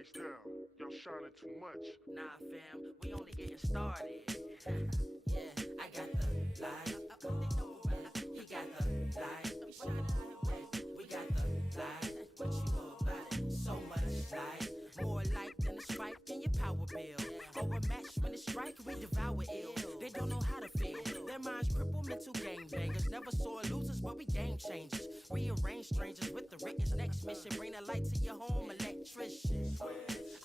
place down. Y'all shining too much. Nah, fam, we only getting started. Yeah, I got the light. He got the light. We got the light. What you know about it? So much light. More light than a spike in your power bill. Or a match when it strike, we devour ill. They don't know how to feel. Their minds cripple, mental game bangers. Never saw losers, but we game changers. Rearrange strangers with the Rickers. Next mission, bring the light to your home, electrician.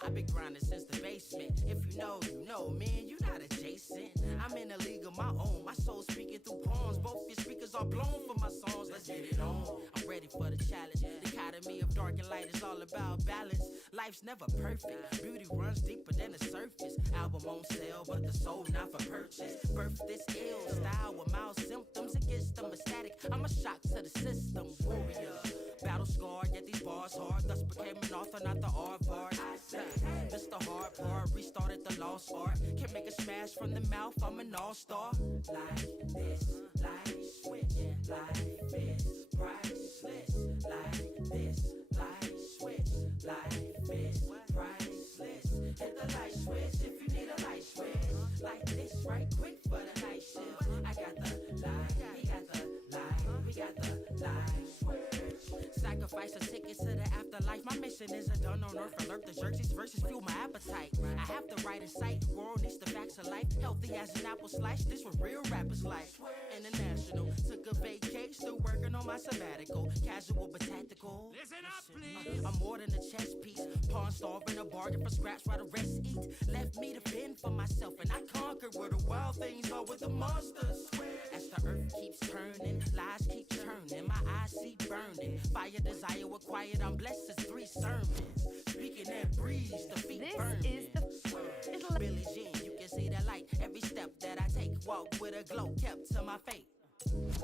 I've been grinding since the basement. If you know, you know, man, you not adjacent. I'm in a league of my own. My soul speaking through poems. Both your speakers are blown for my songs. Let's get it on. I'm ready for the challenge. The dichotomy of dark and light is all about balance. Life's never perfect. Beauty runs deeper than the surface. Album on sale, but the soul not for purchase. Birth this ill style with mild symptoms. It gets them ecstatic. I'm a shock to the system. Warrior. Battle scarred, yet these bars hard. Thus became an author, not the aardvark. I say, this the hard part. Restarted the lost art. Can make a smash from the mouth. I'm an all-star. Like this, light switch. Life is priceless. Like this, light switch. Life is priceless. Hit the light switch if you need a light switch. Like this, right quick for the night shift. I got the light, he got the light, we got the light switch. Sacrifice a ticket to the afterlife. My mission isn't done on earth. Alert the jerks, verses fuel my appetite. I have the right insight. World needs the facts of life. Healthy as an apple slice. This what real rappers like. International. Took a vacation. Still working on my sabbatical. Casual but tactical. Listen up, please. I'm more than a chess piece. Pawn starving a bargain for scraps while the rest eat. Left me to fend for myself. And I conquered where the wild things are with the monsters. As the earth keeps turning. Lies keep turning. My eyes see burning. Fire desire acquired, I'm blessed as 3 sermons. Speaking that breeze, the feet burning. This is the Billie Jean, you can see the light. Every step that I take, walk with a glow, kept to my fate.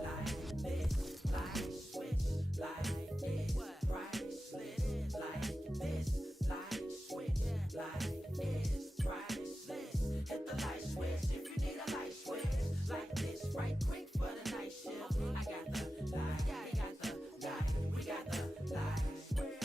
Like this, light switch. Life is priceless. Like this, light switch. Life is priceless. Hit the light switch if you need a light switch. Like this, right quick for the night shift. I got the light, he got the light, we got the light switch.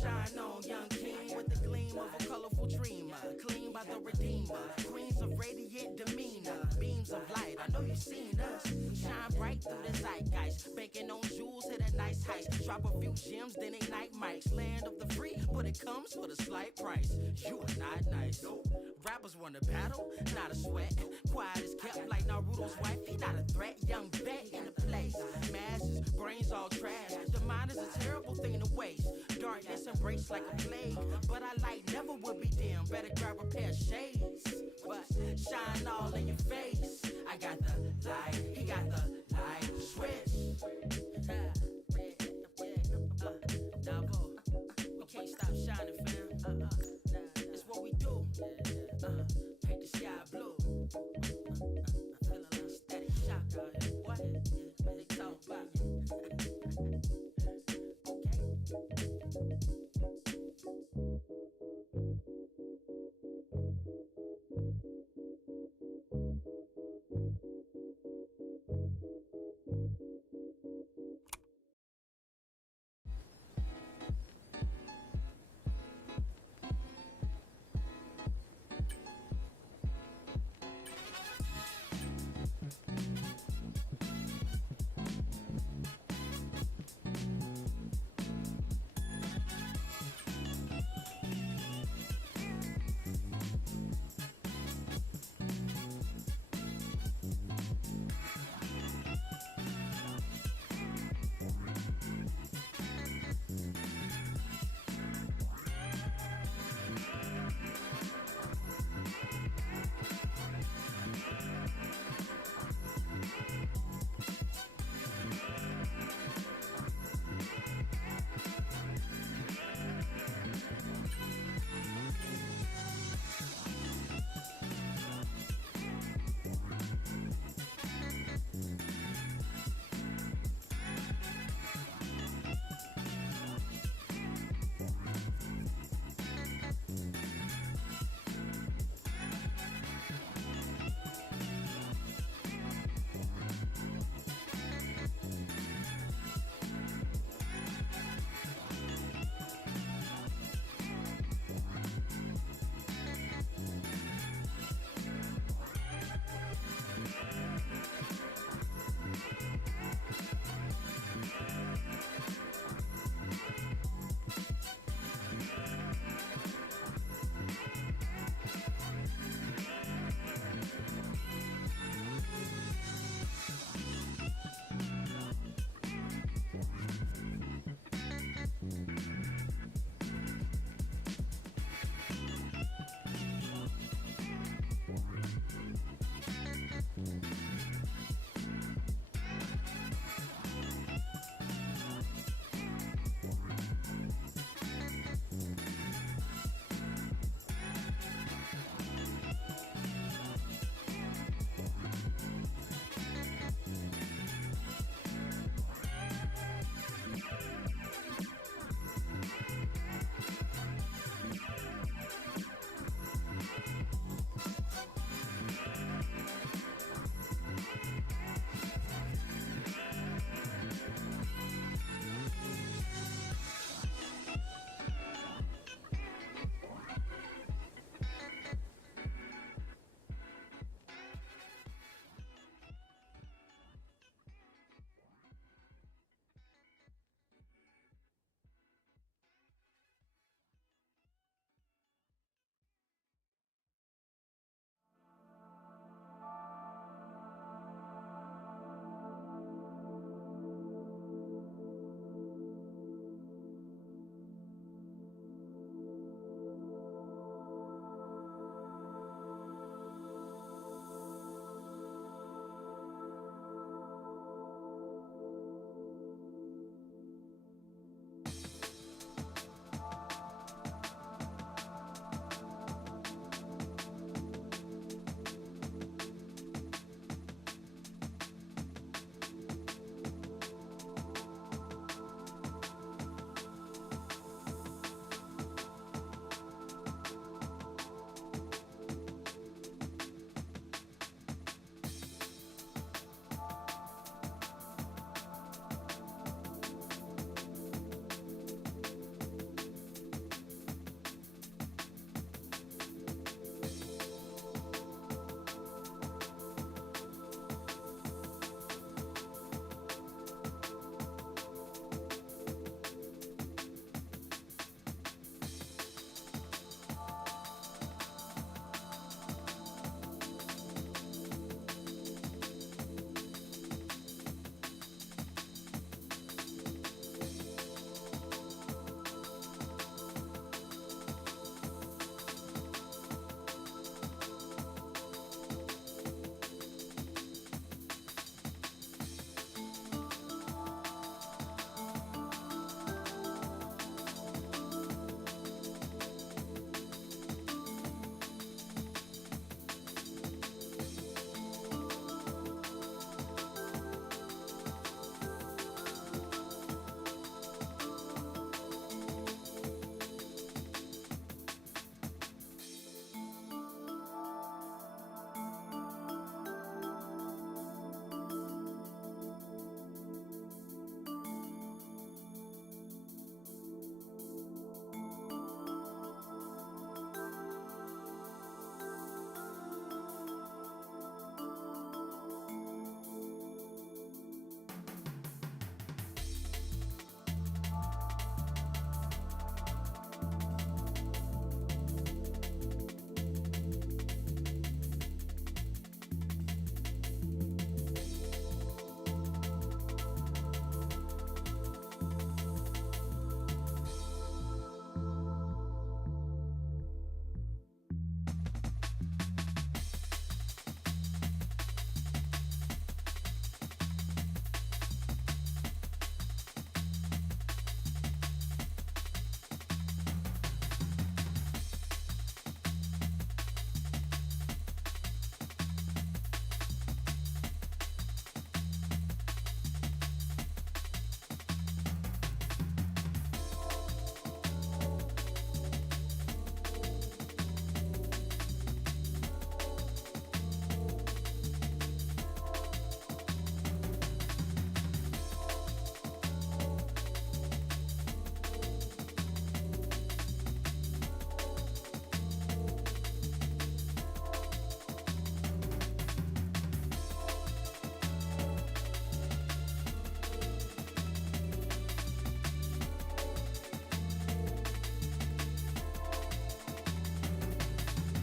Shine on, young king, with the gleam of a colorful dreamer. Clean by the redeemer. Queens of radiant demeanor. Beams of light, I know you've seen us. Shine bright through the zeitgeist. Baking on jewels, hit a nice heist. Drop a few gems, then ignite mics. Land of the free, but it comes with a slight price. You are not nice. Rappers want to battle, not a sweat. Quiet is kept like Naruto's wife. He not a threat, young vet in the place. Masses, brains all trash. The mind is a terrible thing to waste. Darkness embraced like a plague. But our light never will be dim. Better grab a pair of shades. But shine all in your face. I got the light, he got the light switch. Davo, we can't stop shining, fam. It's what we do. Paint the sky blue. Feeling like static shock out here. What? They talk about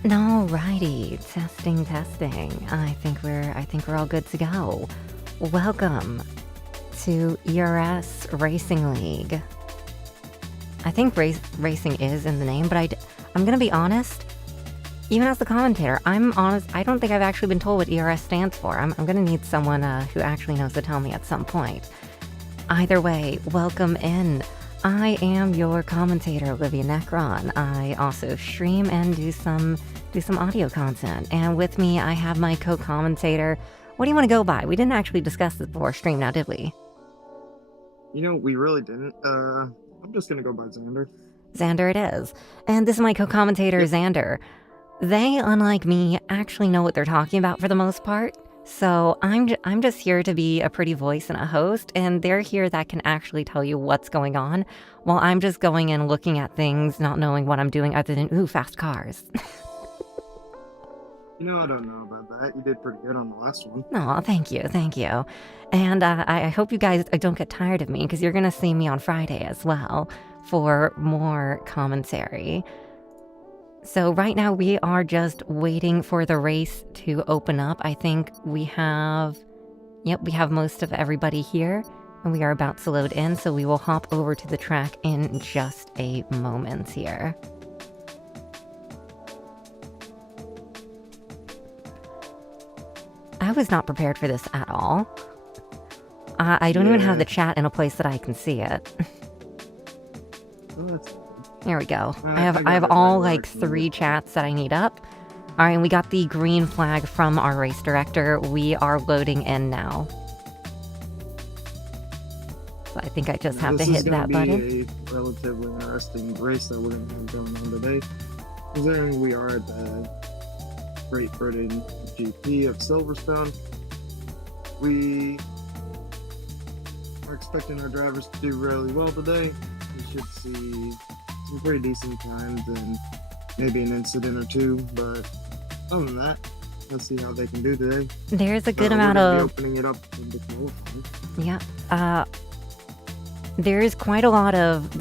Alrighty, testing. I think we're all good to go. Welcome to ERS Racing League. I think racing is in the name, but I'm gonna be honest. Even as the commentator, I'm honest. I don't think I've actually been told what ERS stands for. I'm gonna need someone who actually knows to tell me at some point. Either way, welcome in. I am your commentator, Olivia Necron. I also stream and do some audio content. And with me, I have my co-commentator. What do you want to go by? We didn't actually discuss this before stream, now did we? You know, we really didn't. I'm just gonna go by Xander. Xander it is. And this is my co-commentator, Xander. They, unlike me, actually know what they're talking about for the most part. So I'm just here to be a pretty voice and a host, and they're here that can actually tell you what's going on, while I'm just going and looking at things, not knowing what I'm doing other than, ooh, fast cars. You know, I don't know about that. You did pretty good on the last one. Oh, thank you. And I hope you guys don't get tired of me, because you're going to see me on Friday as well for more commentary. So right now we are just waiting for the race to open up. I think we have most of everybody here, and we are about to load in, so we will hop over to the track in just a moment here. I was not prepared for this at all. I don't even have the chat in a place that I can see it. There we go. I have all like 3 chats that I need up. All right, and we got the green flag from our race director. We are loading in now. So I think I just have to hit that button. This is going to be a relatively interesting race that we're going to have going on today. Considering we are at the Great Britain GP of Silverstone, we are expecting our drivers to do really well today. We should see some pretty decent times and maybe an incident or two, but other than that, let's see how they can do today. There's a good amount of opening it up into qualifying. Yeah. There's quite a lot of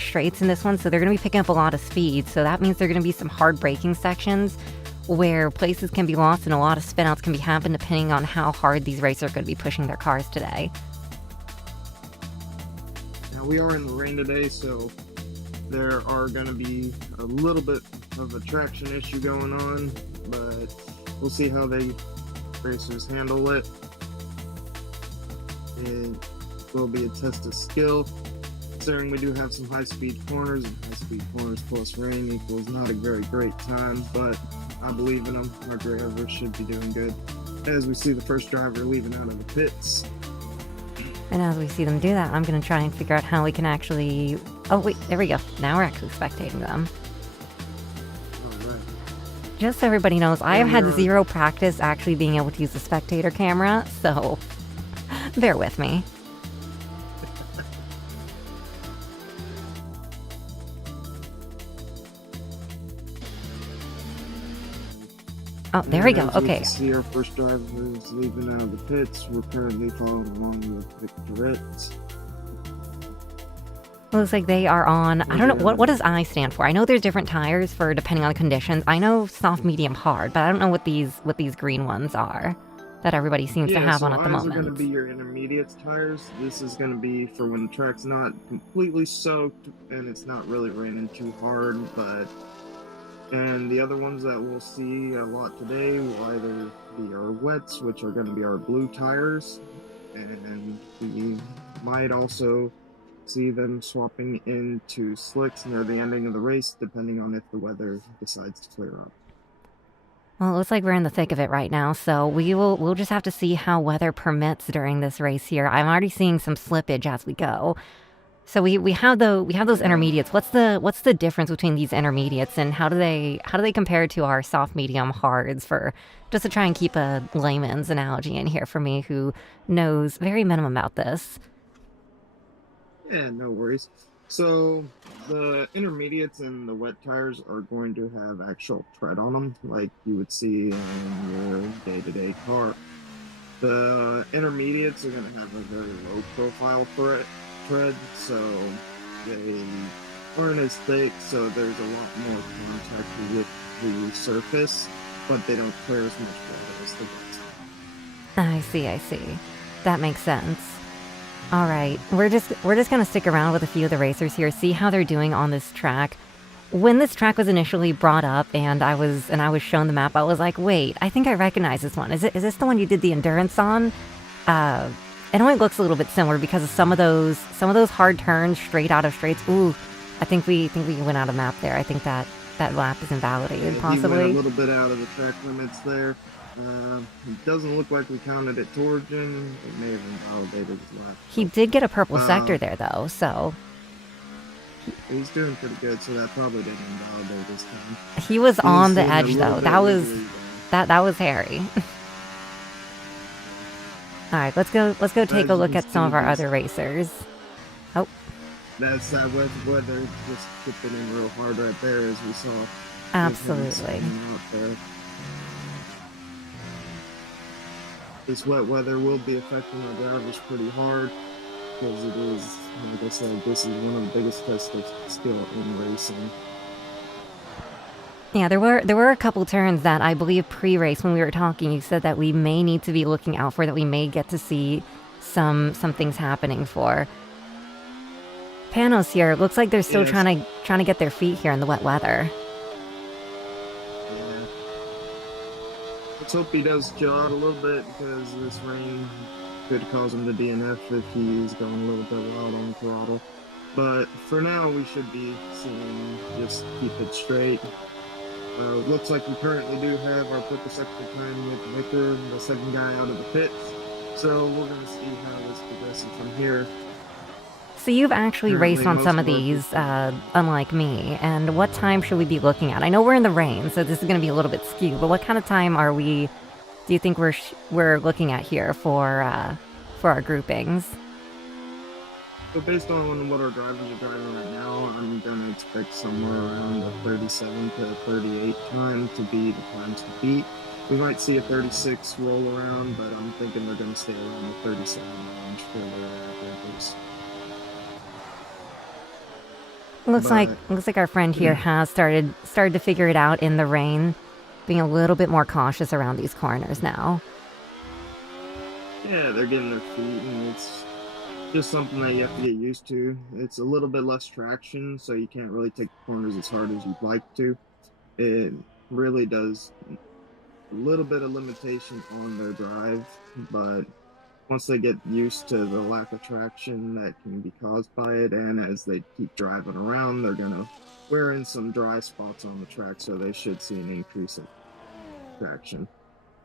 straights in this one, so they're going to be picking up a lot of speed. So that means there are going to be some hard braking sections where places can be lost and a lot of spinouts can be happening depending on how hard these racers are going to be pushing their cars today. Now we are in the rain today, so there are going to be a little bit of a traction issue going on, but we'll see how the racers handle it. It will be a test of skill. Considering we do have some high-speed corners, and high-speed corners plus rain equals not a very great time, but I believe in them. Our drivers should be doing good. As we see the first driver leaving out of the pits. And as we see them do that, I'm going to try and figure out how we can actually... Oh, wait, there we go. Now we're actually spectating them. All right. Just so everybody knows, I have had 0 practice actually being able to use the spectator camera, so bear with me. Oh, there we go. Okay. See our first driver is leaving out of the pits. We're currently following along with Victorette. Looks like they are on, I don't know, what does I stand for? I know there's different tires for depending on the conditions. I know soft, medium, hard, but I don't know what these green ones are that everybody seems to have on at the moment. These are going to be your intermediate tires. This is going to be for when the track's not completely soaked and it's not really raining too hard, and the other ones that we'll see a lot today will either be our wets, which are going to be our blue tires, and we might also see them swapping into slicks near the ending of the race, depending on if the weather decides to clear up. Well, it looks like we're in the thick of it right now, so we'll just have to see how weather permits during this race here. I'm already seeing some slippage as we go. So we have those intermediates. What's the difference between these intermediates, and how do they compare to our soft, medium, hards, for just to try and keep a layman's analogy in here for me who knows very minimum about this? Yeah, no worries. So the intermediates and the wet tires are going to have actual tread on them, like you would see in your day-to-day car. The intermediates are going to have a very low profile tread, so they aren't as thick, so there's a lot more contact with the surface, but they don't clear as much water as the wet. I see. That makes sense. All right, we're just gonna stick around with a few of the racers here, see how they're doing on this track. When this track was initially brought up and I was shown the map, I was like, wait, I think I recognize this one. Is this the one you did the endurance on? It only looks a little bit similar because of some of those hard turns straight out of straights. Ooh, I think we went out of map there. I think that lap is invalidated, Yeah, possibly. he went a little bit out of the track limits there. It doesn't look like we counted it towards him. It may have invalidated his lap. He did get a purple sector there, though, so... He's doing pretty good, so that probably didn't invalidate this time. He was on the edge, though. That was hairy. All right, let's go take a look at some of our other racers. Oh. That's that weather just tipping in real hard right there, as we saw. Absolutely. This wet weather will be affecting our drivers pretty hard, because it is, like I said, this is one of the biggest tests of skill in racing. Yeah, there were a couple turns that I believe pre-race when we were talking, you said that we may need to be looking out for, that we may get to see some things happening for. Panos here, looks like they're still trying to get their feet here in the wet weather. Yeah. Let's hope he does chill out a little bit, because this rain could cause him to DNF if he's going a little bit wild on the throttle. But for now, we should be seeing just keep it straight. Looks like we currently do have our purple sector time with Victor, the second guy out of the pits. So we're going to see how this progresses from here. So you've actually raced on some of these, unlike me. And what time should we be looking at? I know we're in the rain, so this is going to be a little bit skewed. But what kind of time do you think we're looking at here for our groupings? So based on what our drivers are driving right now, I'm going to expect somewhere around a 37 to 38 time to be the times to beat. We might see a 36 roll around, but I'm thinking they're going to stay around the 37 range for their drivers. Looks like our friend here has started to figure it out in the rain, being a little bit more cautious around these corners now. Yeah, they're getting their feet, and it's just something that you have to get used to. It's a little bit less traction, so you can't really take the corners as hard as you'd like to. It really does a little bit of limitation on their drive, but once they get used to the lack of traction that can be caused by it, and as they keep driving around, they're going to wear in some dry spots on the track, so they should see an increase in traction.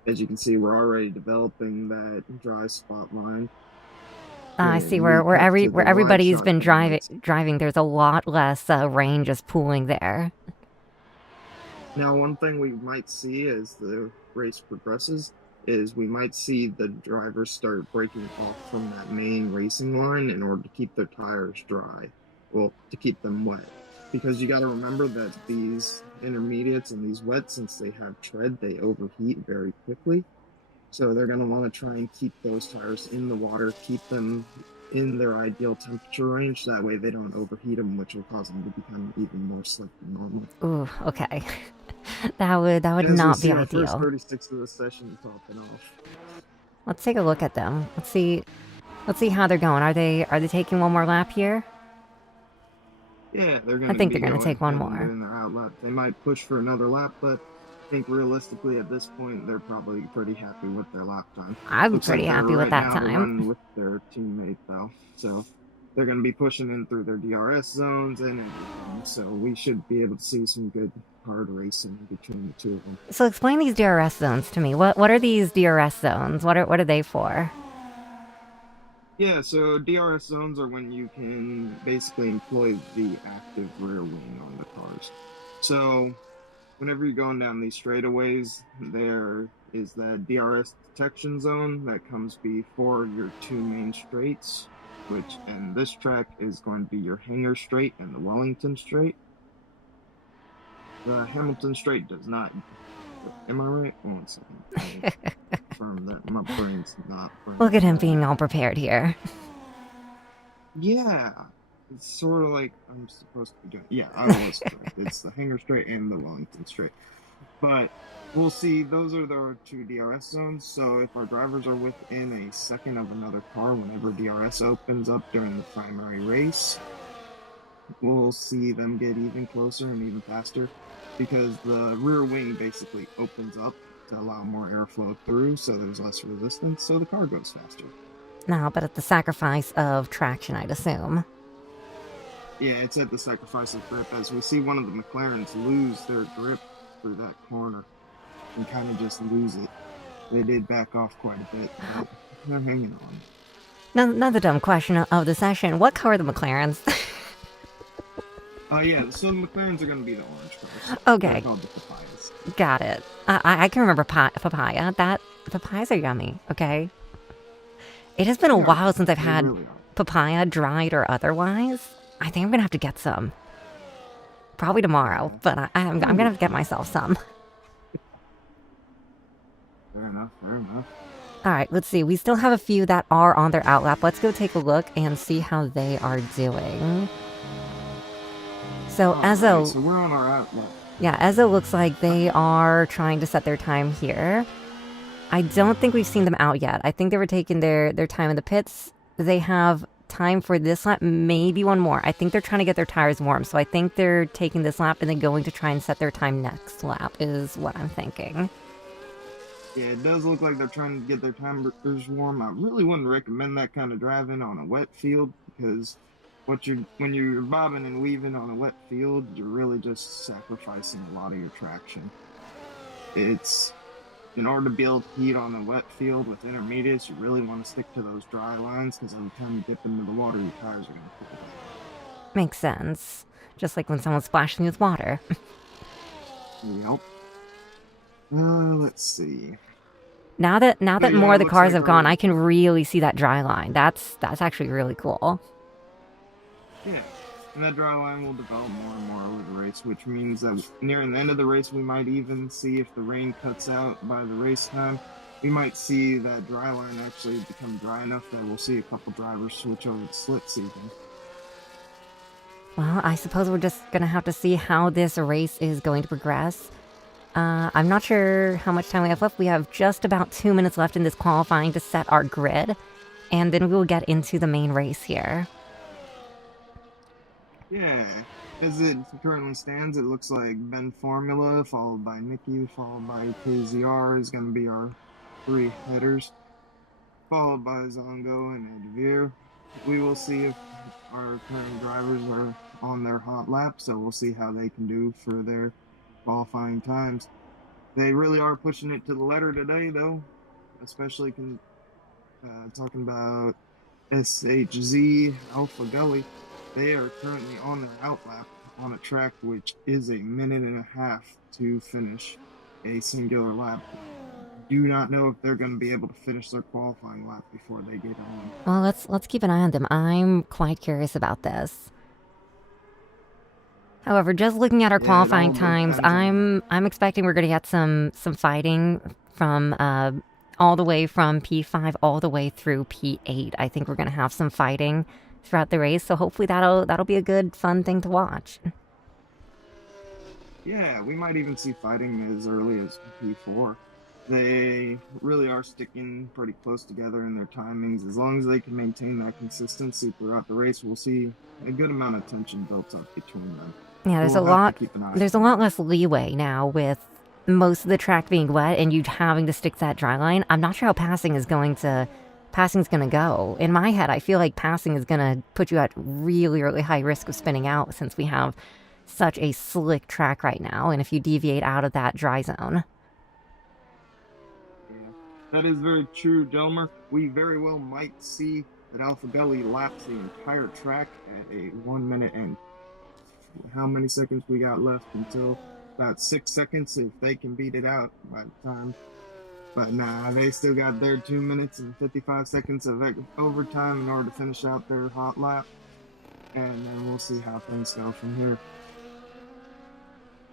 As you can see, we're already developing that dry spot line. I see where everybody's been driving. There's a lot less rain just pooling there. Now, one thing we might see as the race progresses is we might see the drivers start breaking off from that main racing line in order to keep their tires dry. Well, to keep them wet. Because you got to remember that these intermediates and these wets, since they have tread, they overheat very quickly. So they're going to want to try and keep those tires in the water, keep them in their ideal temperature range. That way they don't overheat them, which will cause them to become even more slick than normal. Ooh, okay. that would not be ideal. First 36 of the session popping off. Let's take a look at them. Let's see how they're going. Are they taking one more lap here? Yeah, they're going to. I think they're going to take one more. In their out lap. They might push for another lap, but I think realistically at this point they're probably pretty happy with their lap time. I'm pretty happy with that time. With their teammate though, so they're going to be pushing in through their DRS zones and everything. So we should be able to see some good hard racing between the two of them. So explain these DRS zones to me. What are these DRS zones? What are they for? Yeah, so DRS zones are when you can basically employ the active rear wing on the cars. So whenever you're going down these straightaways, there is that DRS detection zone that comes before your two main straights, which in this track is going to be your Hangar Straight and the Wellington Straight. The Hamilton Straight does not. Am I right? 1 second. Confirm that my brain's not. Look at him being all prepared here. Yeah. It's sort of like I'm supposed to be doing. Yeah, I was correct. It's the Hanger Straight and the Wellington Straight. But we'll see. Those are the two DRS zones. So if our drivers are within a second of another car whenever DRS opens up during the primary race, we'll see them get even closer and even faster because the rear wing basically opens up to allow more airflow through, so there's less resistance, so the car goes faster. No, but at the sacrifice of traction, I'd assume. Yeah, it's at the sacrifice of grip as we see one of the McLarens lose their grip through that corner and kind of just lose it. They did back off quite a bit, but they're hanging on. Now, another dumb question of the session. What color are the McLarens? Yeah, so the McLarens are going to be the orange cars. Okay. They're called the Papayas. Got it. I can remember papaya. Papayas are yummy, okay? It has been a while since I've had papaya, dried or otherwise. I think I'm going to have to get some. Probably tomorrow, but I'm going to have to get myself some. Fair enough, fair enough. All right, let's see. We still have a few that are on their outlap. Let's go take a look and see how they are doing. So Ezzo... So we're on our outlap. Yeah, Ezzo looks like they are trying to set their time here. I don't think we've seen them out yet. I think they were taking their time in the pits. They have time for this lap, maybe one more. I think they're trying to get their tires warm, so I think they're taking this lap and then going to try and set their time next lap is what I'm thinking. Yeah, it does look like they're trying to get their tires warm. I really wouldn't recommend that kind of driving on a wet field because when you're bobbing and weaving on a wet field, you're really just sacrificing a lot of your traction. It's in order to be able to heat on a wet field with intermediates, you really want to stick to those dry lines because every time you dip into the water, your tires are going to cool down. Makes sense. Just like when someone's splashing with water. Yep. Let's see. Now that more of the cars have gone, I can really see that dry line. That's actually really cool. Yeah, and that dry line will develop more and more over the race, which means that nearing the end of the race, we might even see if the rain cuts out by the race time. We might see that dry line actually become dry enough that we'll see a couple drivers switch over to slick season. Well, I suppose we're just going to have to see how this race is going to progress. I'm not sure how much time we have left. We have just about 2 minutes left in this qualifying to set our grid, and then we will get into the main race here. Yeah, as it currently stands, it looks like Ben Formula, followed by Nikki, followed by KZR is going to be our three headers, followed by Zongo and Edvir. We will see if our current drivers are on their hot lap, so we'll see how they can do for their qualifying times. They really are pushing it to the letter today, though, especially talking about SHZ Alpha Gully. They are currently on their outlap on a track which is 1.5 minutes to finish a singular lap. Do not know if they're going to be able to finish their qualifying lap before they get on. Well, let's keep an eye on them. I'm quite curious about this. However, just looking at our qualifying times, I'm expecting we're going to get some fighting from all the way from P5 all the way through P8. I think we're going to have some fighting throughout the race, so hopefully that'll be a good, fun thing to watch. Yeah, we might even see fighting as early as P4. They really are sticking pretty close together in their timings. As long as they can maintain that consistency throughout the race, we'll see a good amount of tension built up between them. Yeah, there's a lot less leeway now with most of the track being wet and you having to stick to that dry line. I'm not sure how passing's going to go. In my head, I feel like passing is going to put you at really, really high risk of spinning out since we have such a slick track right now, and if you deviate out of that dry zone. Yeah, that is very true, Delmer. We very well might see that Alpha Gully laps the entire track at a 1 minute and how many seconds we got left until about 6 seconds if they can beat it out by the time. But nah, they still got their 2 minutes and 55 seconds of overtime in order to finish out their hot lap. And then we'll see how things go from here.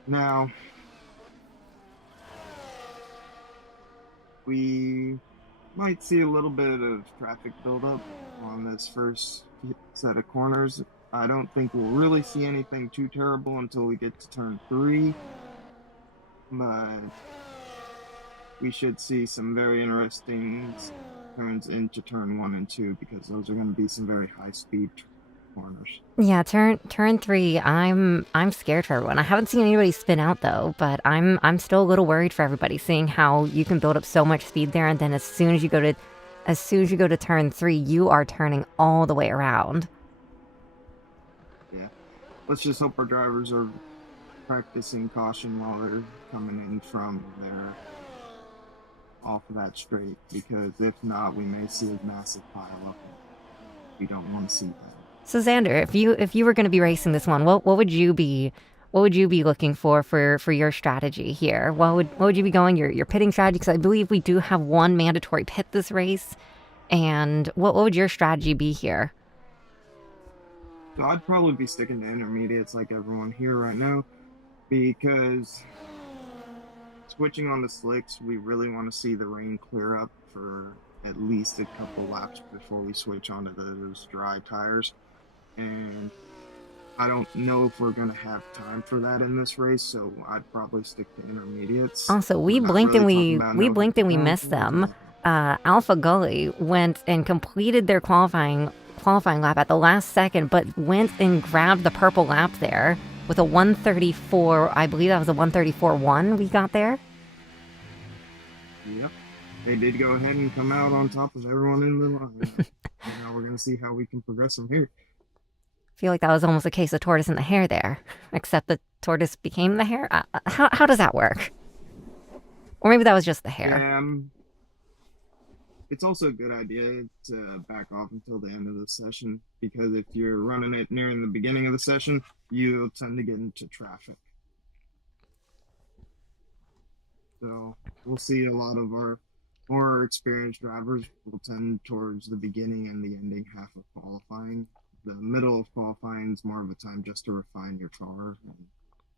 Now, we might see a little bit of traffic buildup on this first set of corners. I don't think we'll really see anything too terrible until we get to turn 3, but we should see some very interesting turns into turn 1 and 2 because those are going to be some very high-speed corners. Yeah, turn 3. I'm scared for everyone. I haven't seen anybody spin out though, but I'm still a little worried for everybody, seeing how you can build up so much speed there, and then as soon as you go to turn 3, you are turning all the way around. Yeah, let's just hope our drivers are practicing caution while they're coming in from their off of that straight, because if not, we may see a massive pile up. We don't want to see that. So Xander, if you were going to be racing this one, what would you be looking for your strategy here? What would you be going your pitting strategy? Because I believe we do have one mandatory pit this race, and what would your strategy be here? So I'd probably be sticking to intermediates like everyone here right now, because switching on the slicks, we really want to see the rain clear up for at least a couple laps before we switch onto those dry tires. And I don't know if we're going to have time for that in this race, so I'd probably stick to intermediates. Also, we blinked and we missed them. Alpha Gully went and completed their qualifying lap at the last second, but went and grabbed the purple lap there with a 134. I believe that was a 134.1 we got there. Yep, they did go ahead and come out on top of everyone in the line. Now we're going to see how we can progress from here. I feel like that was almost a case of tortoise and the hare there, except the tortoise became the hare. How does that work? Or maybe that was just the hare. It's also a good idea to back off until the end of the session, because if you're running it nearing the beginning of the session, you'll tend to get into traffic. So we'll see a lot of our more experienced drivers will tend towards the beginning and the ending half of qualifying. The middle of qualifying is more of a time just to refine your car.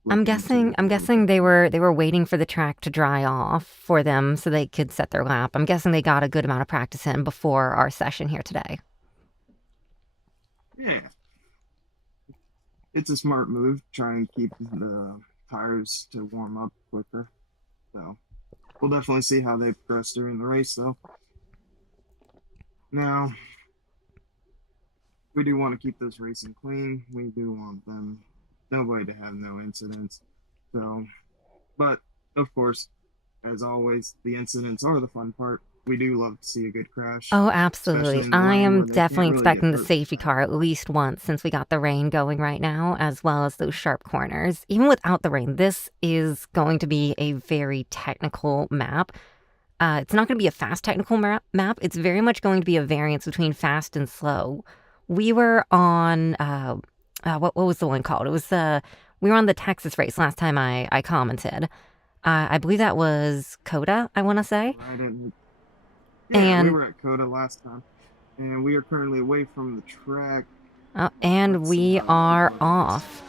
I'm guessing they were waiting for the track to dry off for them so they could set their lap. I'm guessing they got a good amount of practice in before our session here today. Yeah. It's a smart move, try and keep the tires to warm up quicker. So we'll definitely see how they progress during the race though. Now, we do want to keep this racing clean. We do want nobody to have no incidents. So, but of course, as always, the incidents are the fun part. We do love to see a good crash. Oh, absolutely. I am definitely expecting the safety car at least once, since we got the rain going right now, as well as those sharp corners. Even without the rain, this is going to be a very technical map. It's not going to be a fast technical map. It's very much going to be a variance between fast and slow. We were on, what was the one called? It was, we were on the Texas race last time I commented. I believe that was Coda, I want to say. We were at Coda last time, and we are currently away from the track. And we are off.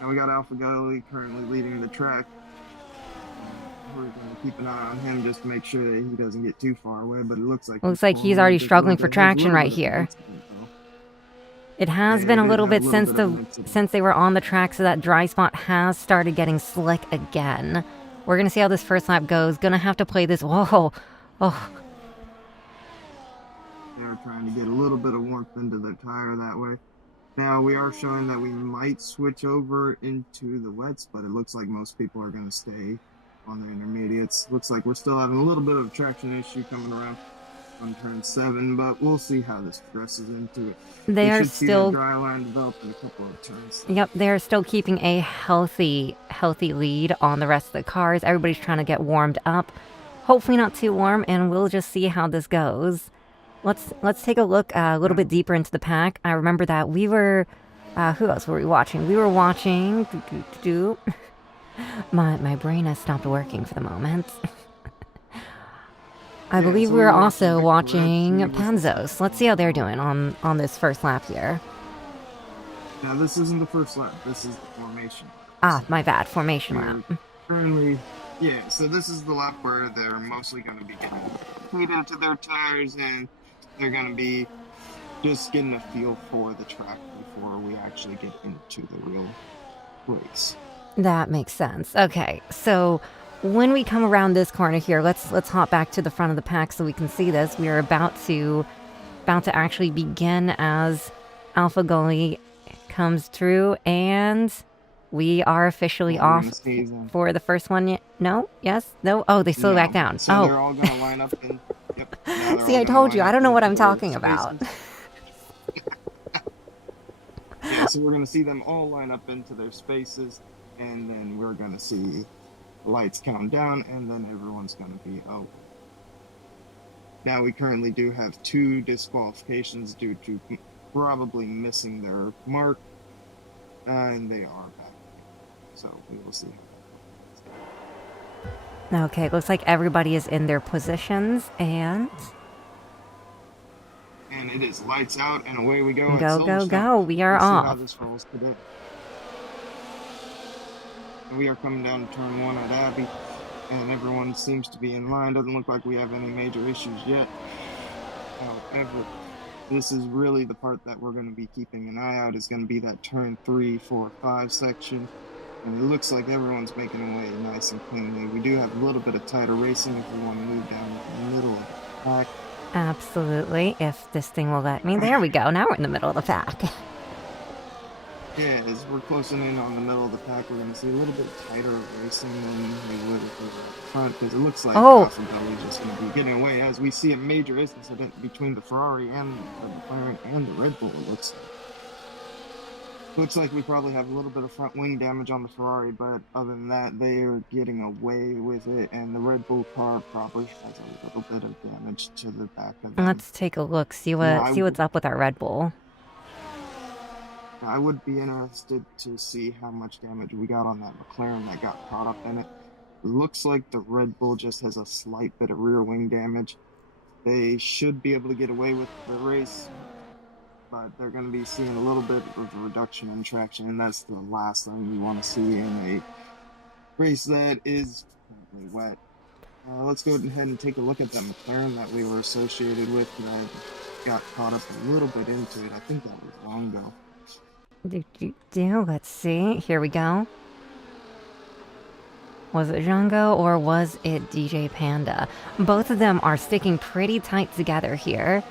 And we got Alpha Gully currently leading the track. We're going to keep an eye on him just to make sure that he doesn't get too far away, but it looks like he's already struggling for traction right here. It has been a little bit since they were on the track, so that dry spot has started getting slick again. We're going to see how this first lap goes. Going to have to play this. Whoa. Oh. They're trying to get a little bit of warmth into their tire that way. Now, we are showing that we might switch over into the wets, but it looks like most people are going to stay on the intermediates. Looks like we're still having a little bit of a traction issue coming around on turn 7, but we'll see how this progresses into it. They are still dry line develop in a couple of turns. Yep, they're still keeping a healthy lead on the rest of the cars. Everybody's trying to get warmed up. Hopefully not too warm, and we'll just see how this goes. Let's take a look a little bit deeper into the pack. I remember that we were who else were we watching? We were watching My brain has stopped working for the moment. I believe we were also watching Panzos. Let's see how they're doing on this first lap here. Now, this isn't the first lap. This is the formation. My bad. Formation lap. Currently, so this is the lap where they're mostly going to be getting heat into their tires, and they're going to be just getting a feel for the track before we actually get into the real race. That makes sense. Okay, so when we come around this corner here, let's hop back to the front of the pack so we can see this. We are about to actually begin as Alpha Gully comes through, and we are officially off for the first one. No? Yes? No? Oh, they slow back down. So they're all gonna line up in. Yep. See, I told you, I don't know what I'm talking about. Yeah, so we're gonna see them all line up into their spaces, and then we're gonna see lights count down, and then everyone's gonna be out. Now we currently do have 2 disqualifications due to probably missing their mark, and they are back. So we will see. Okay, looks like everybody is in their positions, and it is lights out, and away we go. Go! We are off. See how this rolls today. We are coming down to turn 1 at Abbey, and everyone seems to be in line. Doesn't look like we have any major issues yet. However, this is really the part that we're going to be keeping an eye out, is going to be that turn 3, 4, 5 section. And it looks like everyone's making away nice and cleanly. We do have a little bit of tighter racing if we want to move down the middle of the pack. Absolutely, if this thing will let me. There we go. Now we're in the middle of the pack. Yeah, as we're closing in on the middle of the pack, we're going to see a little bit tighter racing than we would if we were up front, because it looks like Alpha Gully just going to be getting away, as we see a major incident between the Ferrari and the McLaren and the Red Bull, it looks like we probably have a little bit of front wing damage on the Ferrari, but other than that, they are getting away with it, and the Red Bull car probably has a little bit of damage to the back of them. Let's take a look, see what's up with our Red Bull. I would be interested to see how much damage we got on that McLaren that got caught up in it. It looks like the Red Bull just has a slight bit of rear wing damage. They should be able to get away with the race, but they're going to be seeing a little bit of a reduction in traction, and that's the last thing we want to see in a race that is currently wet. Let's go ahead and take a look at that McLaren that we were associated with that got caught up a little bit into it. I think that was Longo. Let's see. Here we go. Was it Django or was it DJ Panda? Both of them are sticking pretty tight together here,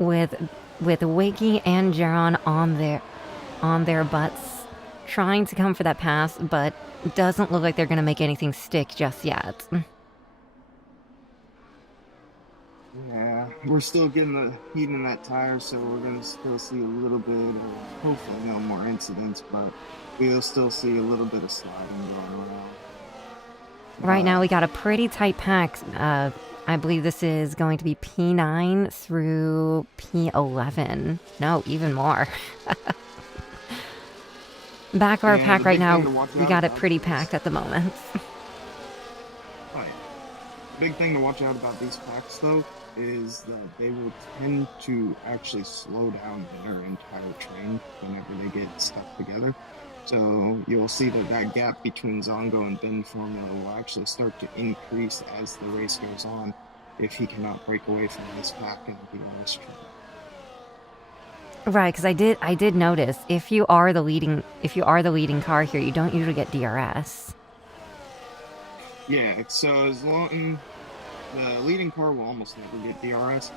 with Wakey and Jaron on their butts, trying to come for that pass, but doesn't look like they're going to make anything stick just yet. Yeah, we're still getting the heat in that tire, so we're going to still see a little bit of, hopefully no more incidents, but we'll still see a little bit of sliding going around. Right now we got a pretty tight pack. I believe this is going to be P9 through P11. No, even more. Back of our pack right now, we got it pretty packed at the moment. Oh, yeah. Big thing to watch out about these packs, though, is that they will tend to actually slow down their entire train whenever they get stuck together. So you'll see that gap between Zongo and Ben Formula will actually start to increase as the race goes on if he cannot break away from this pack and be on this train. Right, because I did notice if you are the leading car here, you don't usually get DRS. Yeah, so as long the leading car will almost never get DRS.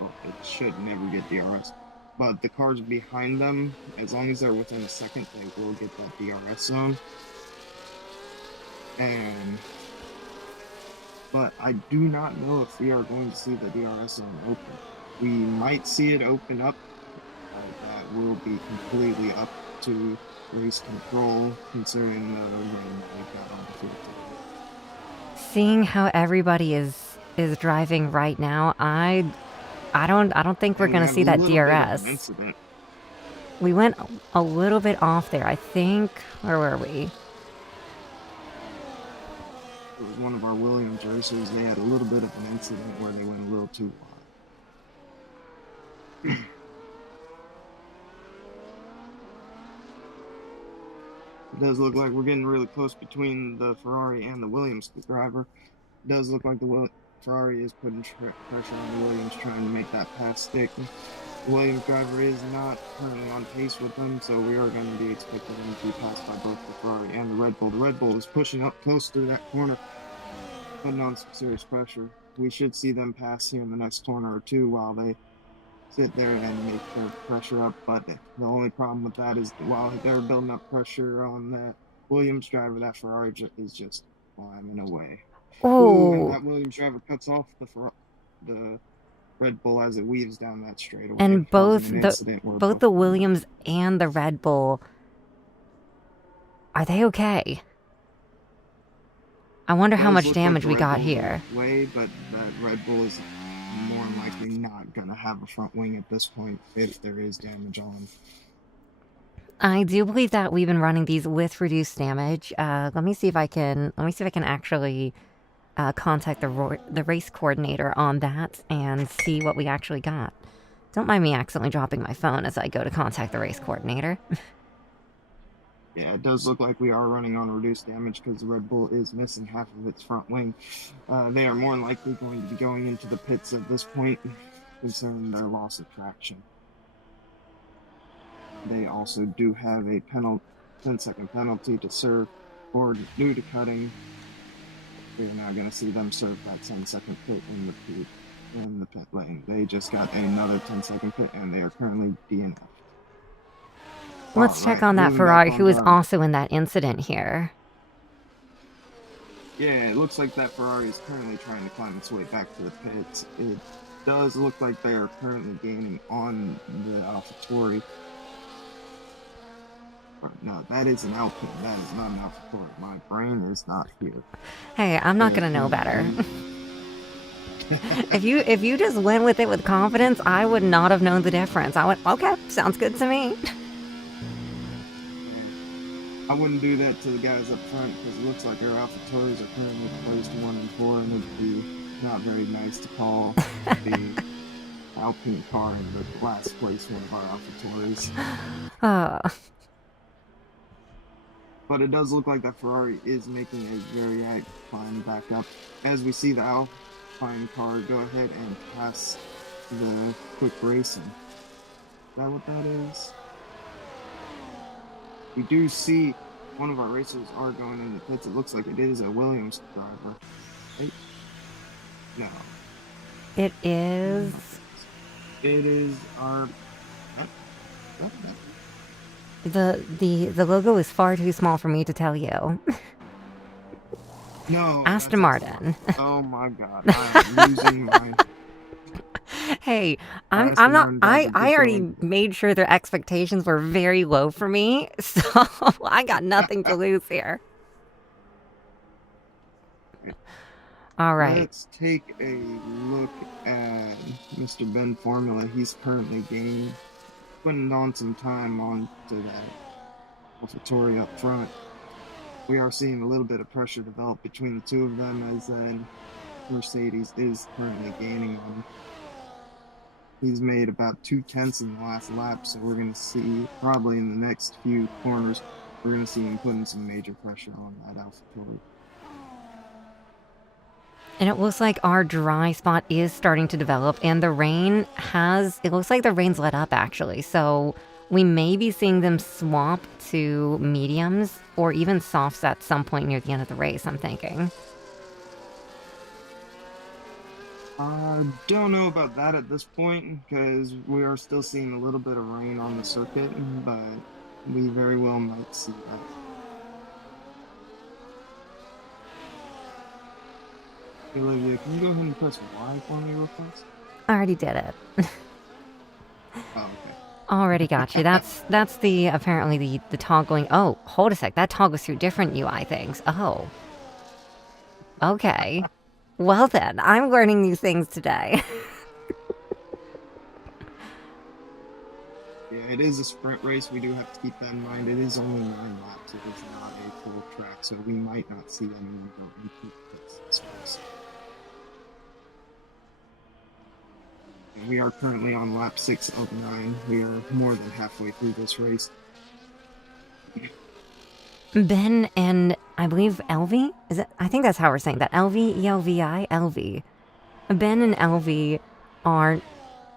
Well, it should never get DRS. But the cars behind them, as long as they're within a second, they will get that DRS zone. But I do not know if we are going to see the DRS zone open. We might see it open up, but that will be completely up to race control, considering the rain that we've got on the field today. Seeing how everybody is driving right now, I don't think we're going to see that DRS. We went a little bit off there, I think. Where were we? It was one of our Williams racers. They had a little bit of an incident where they went a little too wide. It does look like we're getting really close between the Ferrari and the Williams driver. It does look like the Ferrari is putting pressure on the Williams, trying to make that pass stick. The Williams driver is not currently on pace with them, so we are going to be expecting them to be passed by both the Ferrari and the Red Bull. The Red Bull is pushing up close to that corner, putting on some serious pressure. We should see them pass here in the next corner or two while they sit there and make their pressure up. But the only problem with that is while they're building up pressure on that Williams driver, that Ferrari is just climbing away. Ooh, and Oh, that Williams driver cuts off the Red Bull as it weaves down that straightaway, and causing an incident where both the Williams and the Red Bull, are they okay? I wonder how much damage we got here. Way, but that Red Bull is more than likely not gonna have a front wing at this point if there is damage on. I do believe that we've been running these with reduced damage. Let me see if I can actually contact the race coordinator on that and see what we actually got. Don't mind me accidentally dropping my phone as I go to contact the race coordinator. Yeah, it does look like we are running on reduced damage because the Red Bull is missing half of its front wing. They are more than likely going to be going into the pits at this point, concerning their loss of traction. They also do have a 10-second penalty to serve for due to cutting. We're now going to see them serve that 10-second pit in the pit lane. They just got another 10-second pit, and they are currently DNF. Let's check on that Ferrari who was also in that incident here. Yeah, it looks like that Ferrari is currently trying to climb its way back to the pits. It does look like they are currently gaining on the AlphaTauri. No, that is an Alpine. That is not an AlphaTauri. My brain is not here. Hey, I'm not gonna know better. If you just went with it with confidence, I would not have known the difference. I went, okay, sounds good to me. I wouldn't do that to the guys up front because it looks like our AlphaTauris are currently placed 1 and 4, and it'd be not very nice to call the Alpine car in the last place one of our AlphaTauris. But it does look like that Ferrari is making a very active climb back up. As we see the Alpine car go ahead and pass the quick racing. Is that what that is? We do see one of our racers are going in the pits. It looks like it is a Williams driver. Right? No. It is. It is our. The logo is far too small for me to tell you. No. Aston Martin. Oh my god. I'm losing my. Hey, I'm not. I already made sure their expectations were very low for me, so I got nothing to lose here. All right. Let's take a look at Mr. Ben Formula. He's currently putting on some time onto that AlphaTauri up front. We are seeing a little bit of pressure develop between the two of them as Mercedes is currently gaining on him. He's made about 2/10 in the last lap, so we're going to see, probably in the next few corners, we're going to see him putting some major pressure on that AlphaTauri. And it looks like our dry spot is starting to develop, and the rain it looks like the rain's let up actually, so we may be seeing them swap to mediums or even softs at some point near the end of the race, I'm thinking. I don't know about that at this point, because we are still seeing a little bit of rain on the circuit, but we very well might see that. Hey, Olivia, can you go ahead and press Y for me real fast? I already did it. Oh, okay. Already got you. That's apparently the toggling. Oh, hold a sec. That toggles through different UI things. Oh. Okay. Well then, I'm learning new things today. Yeah, it is a sprint race. We do have to keep that in mind. It is only 9 laps. It is not a full track, so we might not see anyone go into the pits this race. And we are currently on lap 6 of 9. We are more than halfway through this race. Ben and I believe Elvie? I think that's how we're saying that. Elvie, ELVI, Elvie. Ben and Elvie are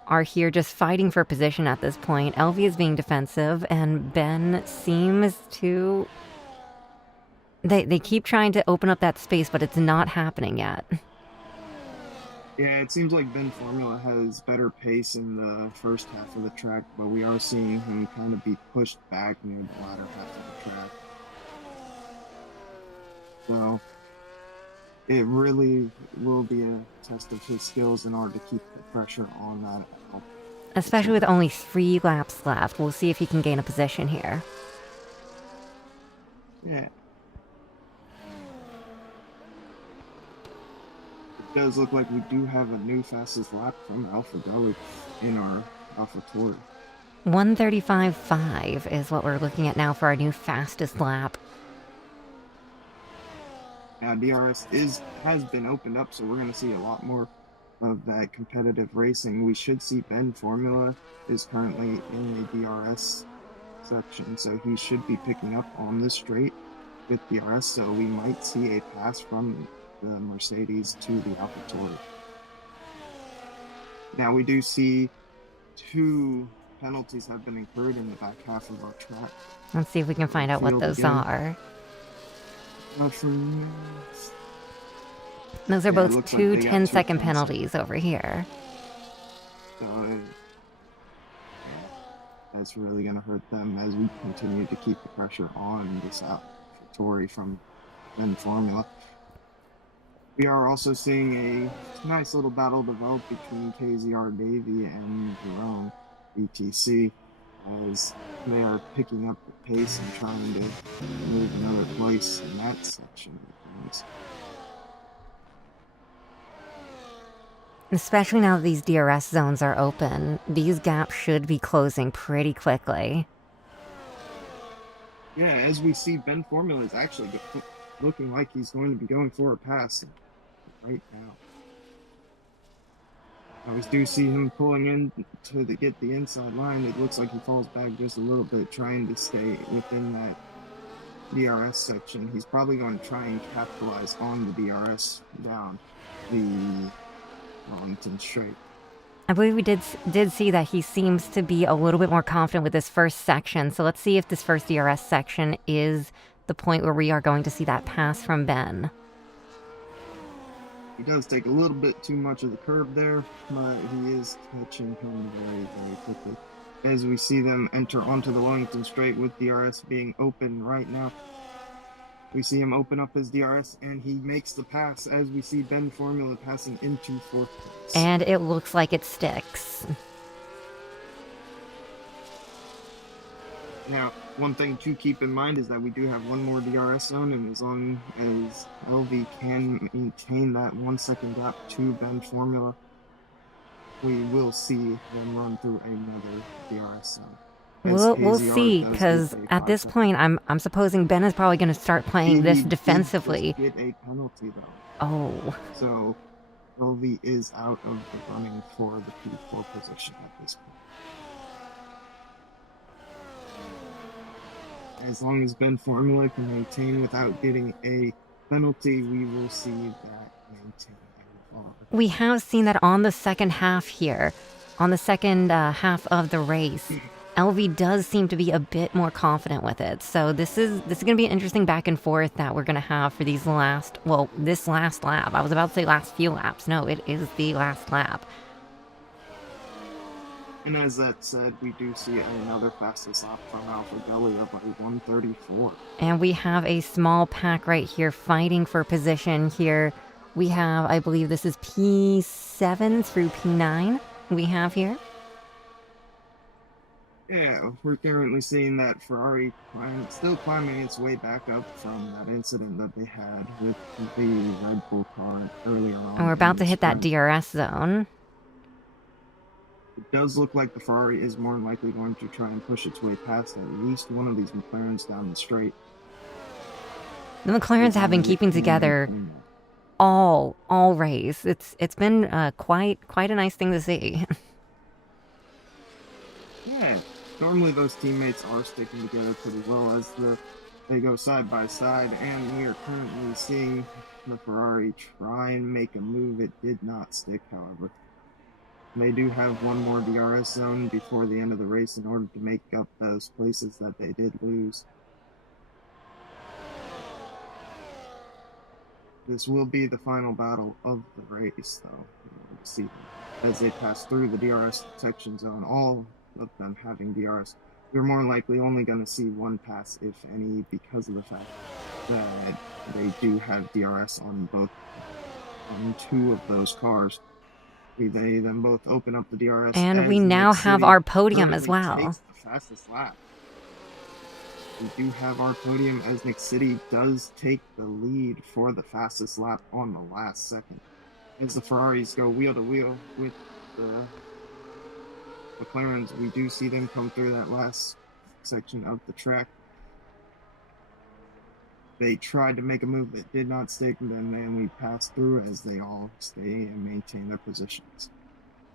are here just fighting for position at this point. LV is being defensive, and Ben seems to... They keep trying to open up that space, but it's not happening yet. Yeah, it seems like Ben Formula has better pace in the first half of the track, but we are seeing him kind of be pushed back near the latter half of the track. So it really will be a test of his skills in order to keep the pressure on that L. Especially with only 3 laps left. We'll see if he can gain a position here. Yeah. It does look like we do have a new fastest lap from Alpha Gully in our Alpha Tour. 1:35.5 is what we're looking at now for our new fastest lap. Now DRS has been opened up, so we're going to see a lot more of that competitive racing. We should see Ben Formula is currently in the DRS section, so he should be picking up on the straight with DRS, so we might see a pass from the Mercedes to the Alpha Tour. Now we do see 2 penalties have been incurred in the back half of our track. Let's see if we can find out what those are. Those are both 2 10-second penalties over here. So that's really going to hurt them as we continue to keep the pressure on this AlphaTauri from Ben Formula. We are also seeing a nice little battle develop between KZR Davey and Jerome BTC as they are picking up the pace and trying to move another place in that section of things. Especially now that these DRS zones are open, these gaps should be closing pretty quickly. Yeah, as we see, Ben Formula is actually looking like he's going to be going for a pass right now. I do see him pulling in to get the inside line. It looks like he falls back just a little bit, trying to stay within that DRS section. He's probably going to try and capitalize on the DRS down the Wellington Straight. I believe we did see that he seems to be a little bit more confident with this first section. So let's see if this first DRS section is the point where we are going to see that pass from Ben. He does take a little bit too much of the curb there, but he is catching him very, very quickly. As we see them enter onto the Wellington Straight with DRS being open right now. We see him open up his DRS, and he makes the pass as we see Ben Formula passing into 4th place. And it looks like it sticks. Now, one thing to keep in mind is that we do have one more DRS zone, and as long as LV can maintain that 1 second gap to Ben Formula, we will see them run through another DRS zone. We'll see, because at this point, I'm supposing Ben is probably going to start playing this defensively. He did get a penalty, though. Oh. So, LV is out of the running for the P4 position at this point. As long as Ben Formula can maintain without getting a penalty, we will see that maintain and fall. We have seen that on the second half here, on the second half of the race. LV does seem to be a bit more confident with it. So this is going to be an interesting back and forth that we're going to have for these this last lap. I was about to say last few laps. No, it is the last lap. And as that said, we do see another fastest lap from Alpha Gully of like 1:34. And we have a small pack right here fighting for position here. We have, I believe this is P7 through P9 we have here. Yeah, we're currently seeing that Ferrari still climbing its way back up from that incident that they had with the Red Bull car earlier on. And we're about to hit that DRS zone. It does look like the Ferrari is more than likely going to try and push its way past at least one of these McLarens down the straight. The McLarens have been keeping together all race. It's been quite a nice thing to see. Yeah, normally those teammates are sticking together pretty well as they go side by side, and we are currently seeing the Ferrari try and make a move. It did not stick, however. They do have one more DRS zone before the end of the race in order to make up those places that they did lose. This will be the final battle of the race, though. We'll see them as they pass through the DRS detection zone, all of them having DRS. You're more likely only going to see one pass, if any, because of the fact that they do have DRS on two of those cars. They then both open up the DRS. And we as now Nick have City our podium as currently well. takes the fastest lap. We do have our podium as Nick City does take the lead for the fastest lap on the last second. As the Ferraris go wheel to wheel with the McLarens, we do see them come through that last section of the track. They tried to make a move that did not stick, and then they only pass through as they all stay and maintain their positions.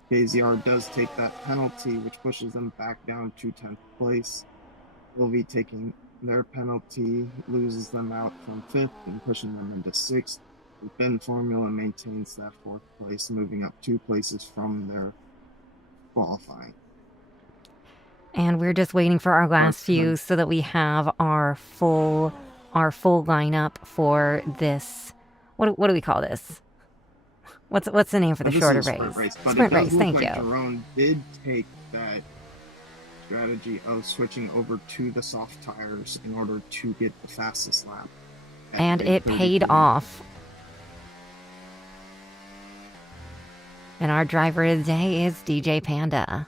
KZR does take that penalty, which pushes them back down to 10th place. Wilby taking their penalty loses them out from 5th and pushing them into 6th. Then Formula maintains that 4th place, moving up 2 places from their qualifying. And we're just waiting for our last few so that we have our full lineup for this. What do we call this? What's the name for the shorter race? Sprint race. Thank you. Jerome did take that strategy of switching over to the soft tires in order to get the fastest lap. And it paid off. And our driver of the day is DJ Panda.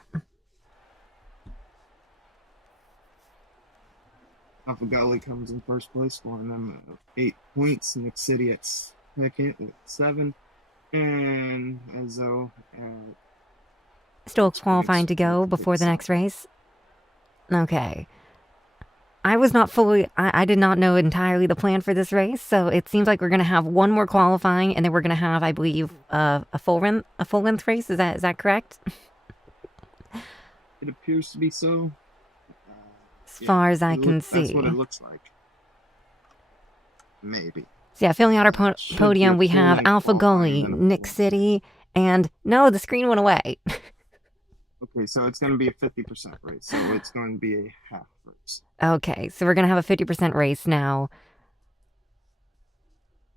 Alpha Gully comes in first place, scoring them 8 points. Nick City at second with 7. And Ezzo at... Still qualifying to go before the next race? Okay. I was not fully... I did not know entirely the plan for this race, so it seems like we're going to have one more qualifying, and then we're going to have, I believe, a full-length race. Is that correct? It appears to be so. As far as I can see. That's what it looks like. Maybe. So yeah, filling out our podium, we have Alpha Gully, Nick City, and... No, the screen went away. Okay, so it's going to be a 50% race, so it's going to be a half race. Okay, so we're going to have a 50% race now.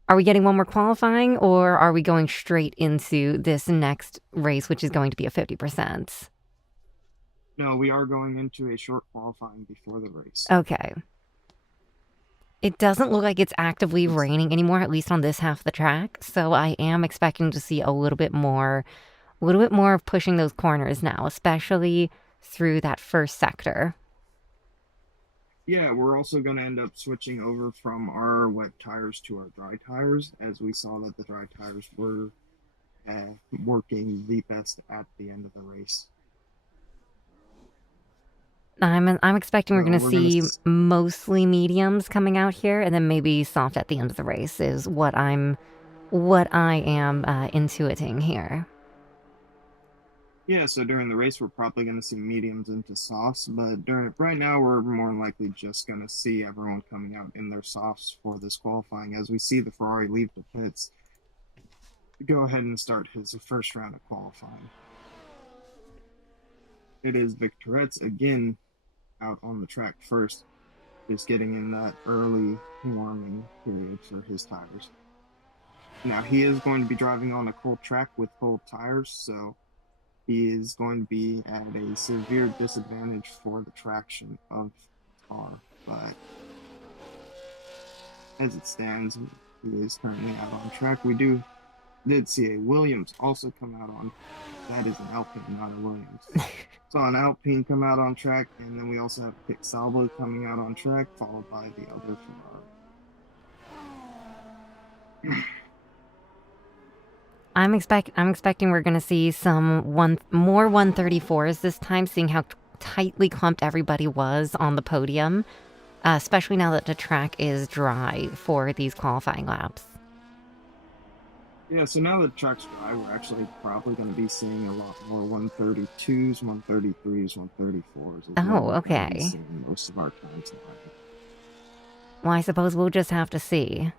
Are we getting one more qualifying, or are we going straight into this next race, which is going to be a 50%? No, we are going into a short qualifying before the race. Okay. It doesn't look like it's actively raining anymore, at least on this half of the track, so I am expecting to see a little bit more of pushing those corners now, especially through that first sector. Yeah, we're also going to end up switching over from our wet tires to our dry tires, as we saw that the dry tires were working the best at the end of the race. I'm expecting we're going to see mostly mediums coming out here, and then maybe soft at the end of the race is what I am intuiting here. Yeah, so during the race, we're probably going to see mediums into softs, but right now, we're more likely just going to see everyone coming out in their softs for this qualifying, as we see the Ferrari leave the pits to go ahead and start his first round of qualifying. It is Vic Tourette's again out on the track first, just getting in that early warming period for his tires. Now, he is going to be driving on a cold track with cold tires, so he is going to be at a severe disadvantage for the traction of the car, but as it stands, he is currently out on track. We did see a Williams also come out on. That is an Alpine, not a Williams. Saw an Alpine come out on track, and then we also have Pic Salvo coming out on track, followed by the other Ferrari. I'm expecting we're going to see some more 134s this time, seeing how tightly clumped everybody was on the podium, especially now that the track is dry for these qualifying laps. Yeah, so now that the track's dry, we're actually probably going to be seeing a lot more 132s, 133s, 134s. Oh, okay. Most of our times now. Well, I suppose we'll just have to see.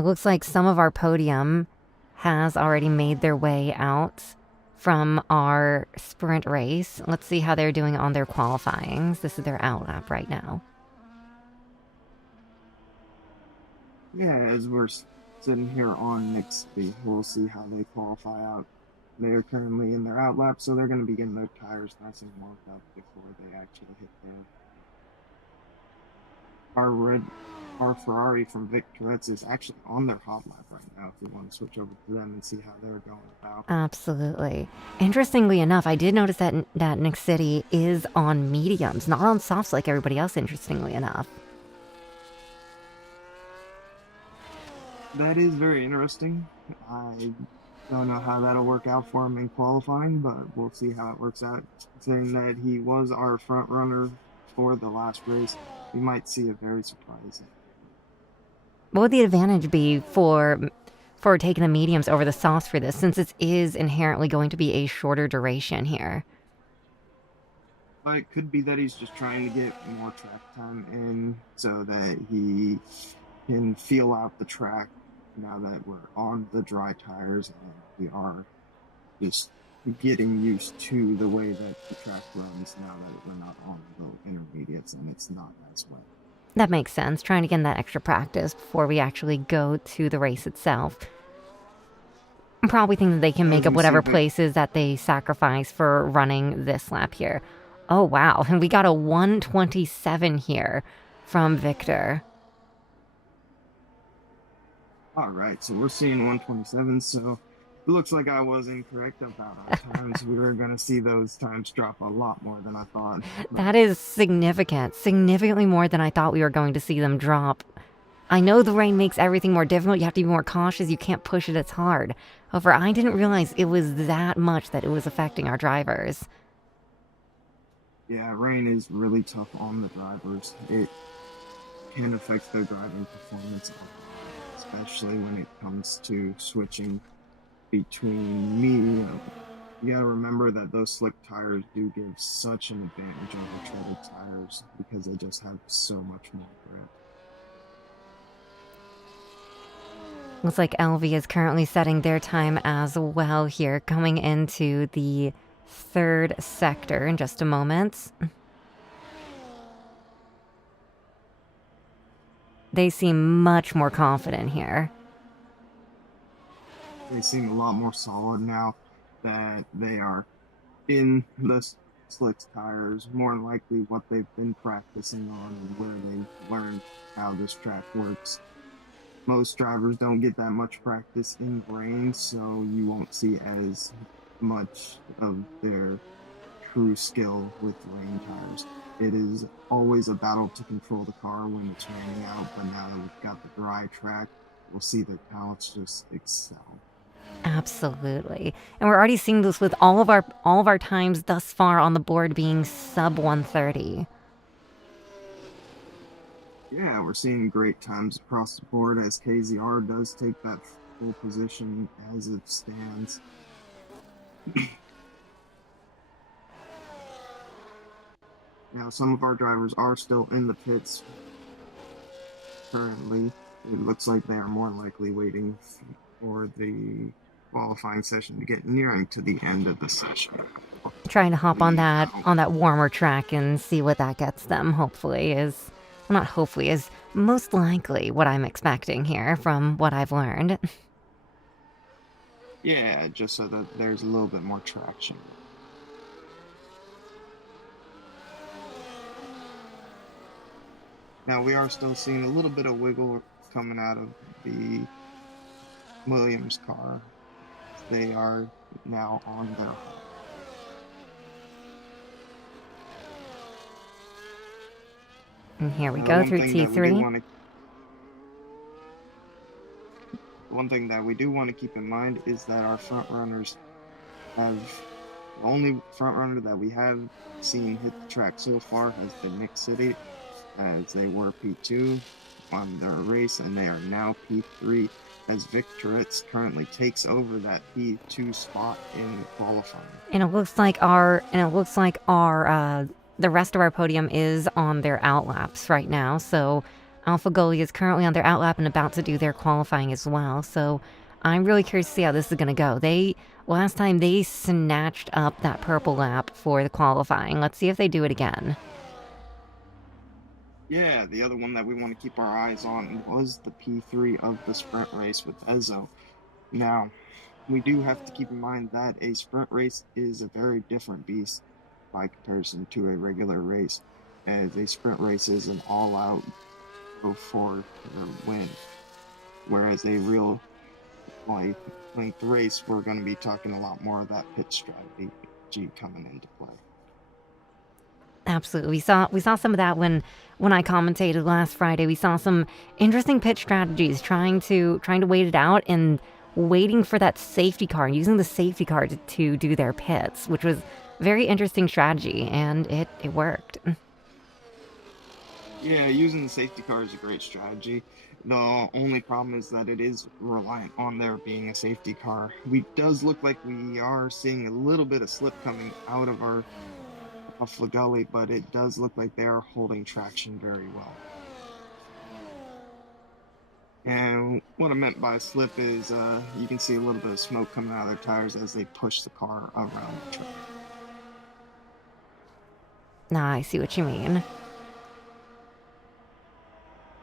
It looks like some of our podium has already made their way out from our sprint race. Let's see how they're doing on their qualifyings. This is their out lap right now. Yeah, as we're sitting here on next week, we'll see how they qualify out. They're currently in their out lap, so they're going to be getting their tires nice and warmed up before they actually hit there. Our Ferrari from Victorets is actually on their hot lap right now. If we want to switch over to them and see how they're going about. Absolutely. Interestingly enough, I did notice that Nick City is on mediums, not on softs like everybody else, interestingly enough. That is very interesting. I don't know how that'll work out for him in qualifying, but we'll see how it works out. Saying that he was our front runner for the last race, we might see a very surprising. What would the advantage be for taking the mediums over the softs for this, since it is inherently going to be a shorter duration here? But it could be that he's just trying to get more track time in so that he can feel out the track now that we're on the dry tires and we are just getting used to the way that the track runs now that we're not on the intermediates and it's not as wet. That makes sense, trying to get that extra practice before we actually go to the race itself. I'm probably thinking that they can make up whatever places that they sacrifice for running this lap here. Oh, wow. And we got a 127 here from Victor. All right, so we're seeing 127, so it looks like I was incorrect about our times. We were going to see those times drop a lot more than I thought. That is significant. Significantly more than I thought we were going to see them drop. I know the rain makes everything more difficult. You have to be more cautious. You can't push it as hard. However, I didn't realize it was that much that it was affecting our drivers. Yeah, rain is really tough on the drivers. It can affect their driving performance, especially when it comes to switching between me. You gotta remember that those slick tires do give such an advantage over treaded tires because they just have so much more grip. Looks like LV is currently setting their time as well here, coming into the third sector in just a moment. They seem much more confident here. They seem a lot more solid now that they are in the slicks tires, more than likely what they've been practicing on and where they've learned how this track works. Most drivers don't get that much practice in rain, so you won't see as much of their true skill with rain tires. It is always a battle to control the car when it's raining out, but now that we've got the dry track, we'll see their talents just excel. Absolutely. And we're already seeing this with all of our times thus far on the board being sub 130. Yeah, we're seeing great times across the board as KZR does take that full position as it stands. Now, some of our drivers are still in the pits currently. It looks like they are more likely waiting for the qualifying session to get nearing to the end of the session. Trying to hop on that warmer track and see what that gets them, hopefully, is... Well, not hopefully, is most likely what I'm expecting here from what I've learned. Yeah, just so that there's a little bit more traction. Now, we are still seeing a little bit of wiggle coming out of the Williams car. They are now on their home. And here we go through T3. One thing that we do want to keep in mind is that our front runners have... The only front runner that we have seen hit the track so far has been Nick City, as they were P2 on their race, and they are now P3, as Victorets currently takes over that P2 spot in qualifying. And it looks like the rest of our podium is on their outlaps right now, so Alpha Goli is currently on their outlap and about to do their qualifying as well. So I'm really curious to see how this is going to go. Last time they snatched up that purple lap for the qualifying. Let's see if they do it again. Yeah, the other one that we want to keep our eyes on was the P3 of the sprint race with Ezzo. Now, we do have to keep in mind that a sprint race is a very different beast by comparison to a regular race, as a sprint race is an all-out go for the win, whereas a real length race, we're going to be talking a lot more of that pit strategy coming into play. Absolutely. We saw some of that when I commentated last Friday. We saw some interesting pit strategies trying to wait it out and waiting for that safety car, using the safety car to do their pits, which was very interesting strategy, and it worked. Yeah, using the safety car is a great strategy. The only problem is that it is reliant on there being a safety car. Does look like we are seeing a little bit of slip coming out of our Gully, but it does look like they are holding traction very well. And what I meant by slip is you can see a little bit of smoke coming out of their tires as they push the car around the track. Nah, I see what you mean.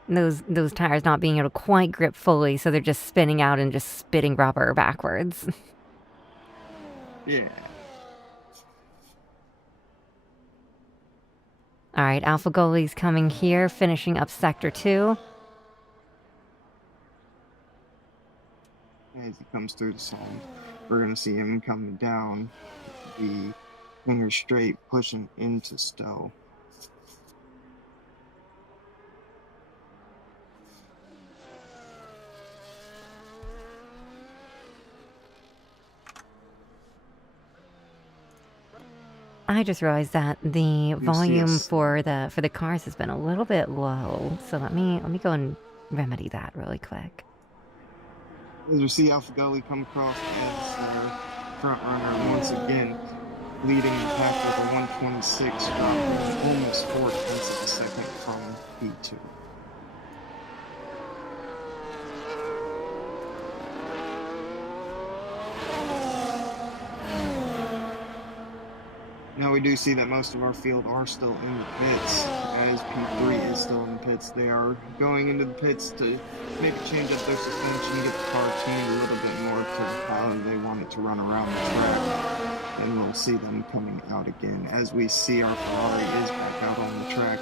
Those tires not being able to quite grip fully, so they're just spinning out and just spitting rubber backwards. Yeah. All right, Alpha Goli's coming here, finishing up Sector 2. As he comes through the zone, we're going to see him coming down the finger straight, pushing into Stowe. I just realized that the volume for the cars has been a little bit low, so let me go and remedy that really quick. As we see Alpha Gully come across as front runner once again, leading the pack with a 126, dropping almost 4 tenths of a second from P2. Now we do see that most of our field are still in the pits, as P3 is still in the pits. They are going into the pits to maybe change up their suspension, get the car tuned a little bit more to how they want it to run around the track. And we'll see them coming out again, as we see our Ferrari is back out on the track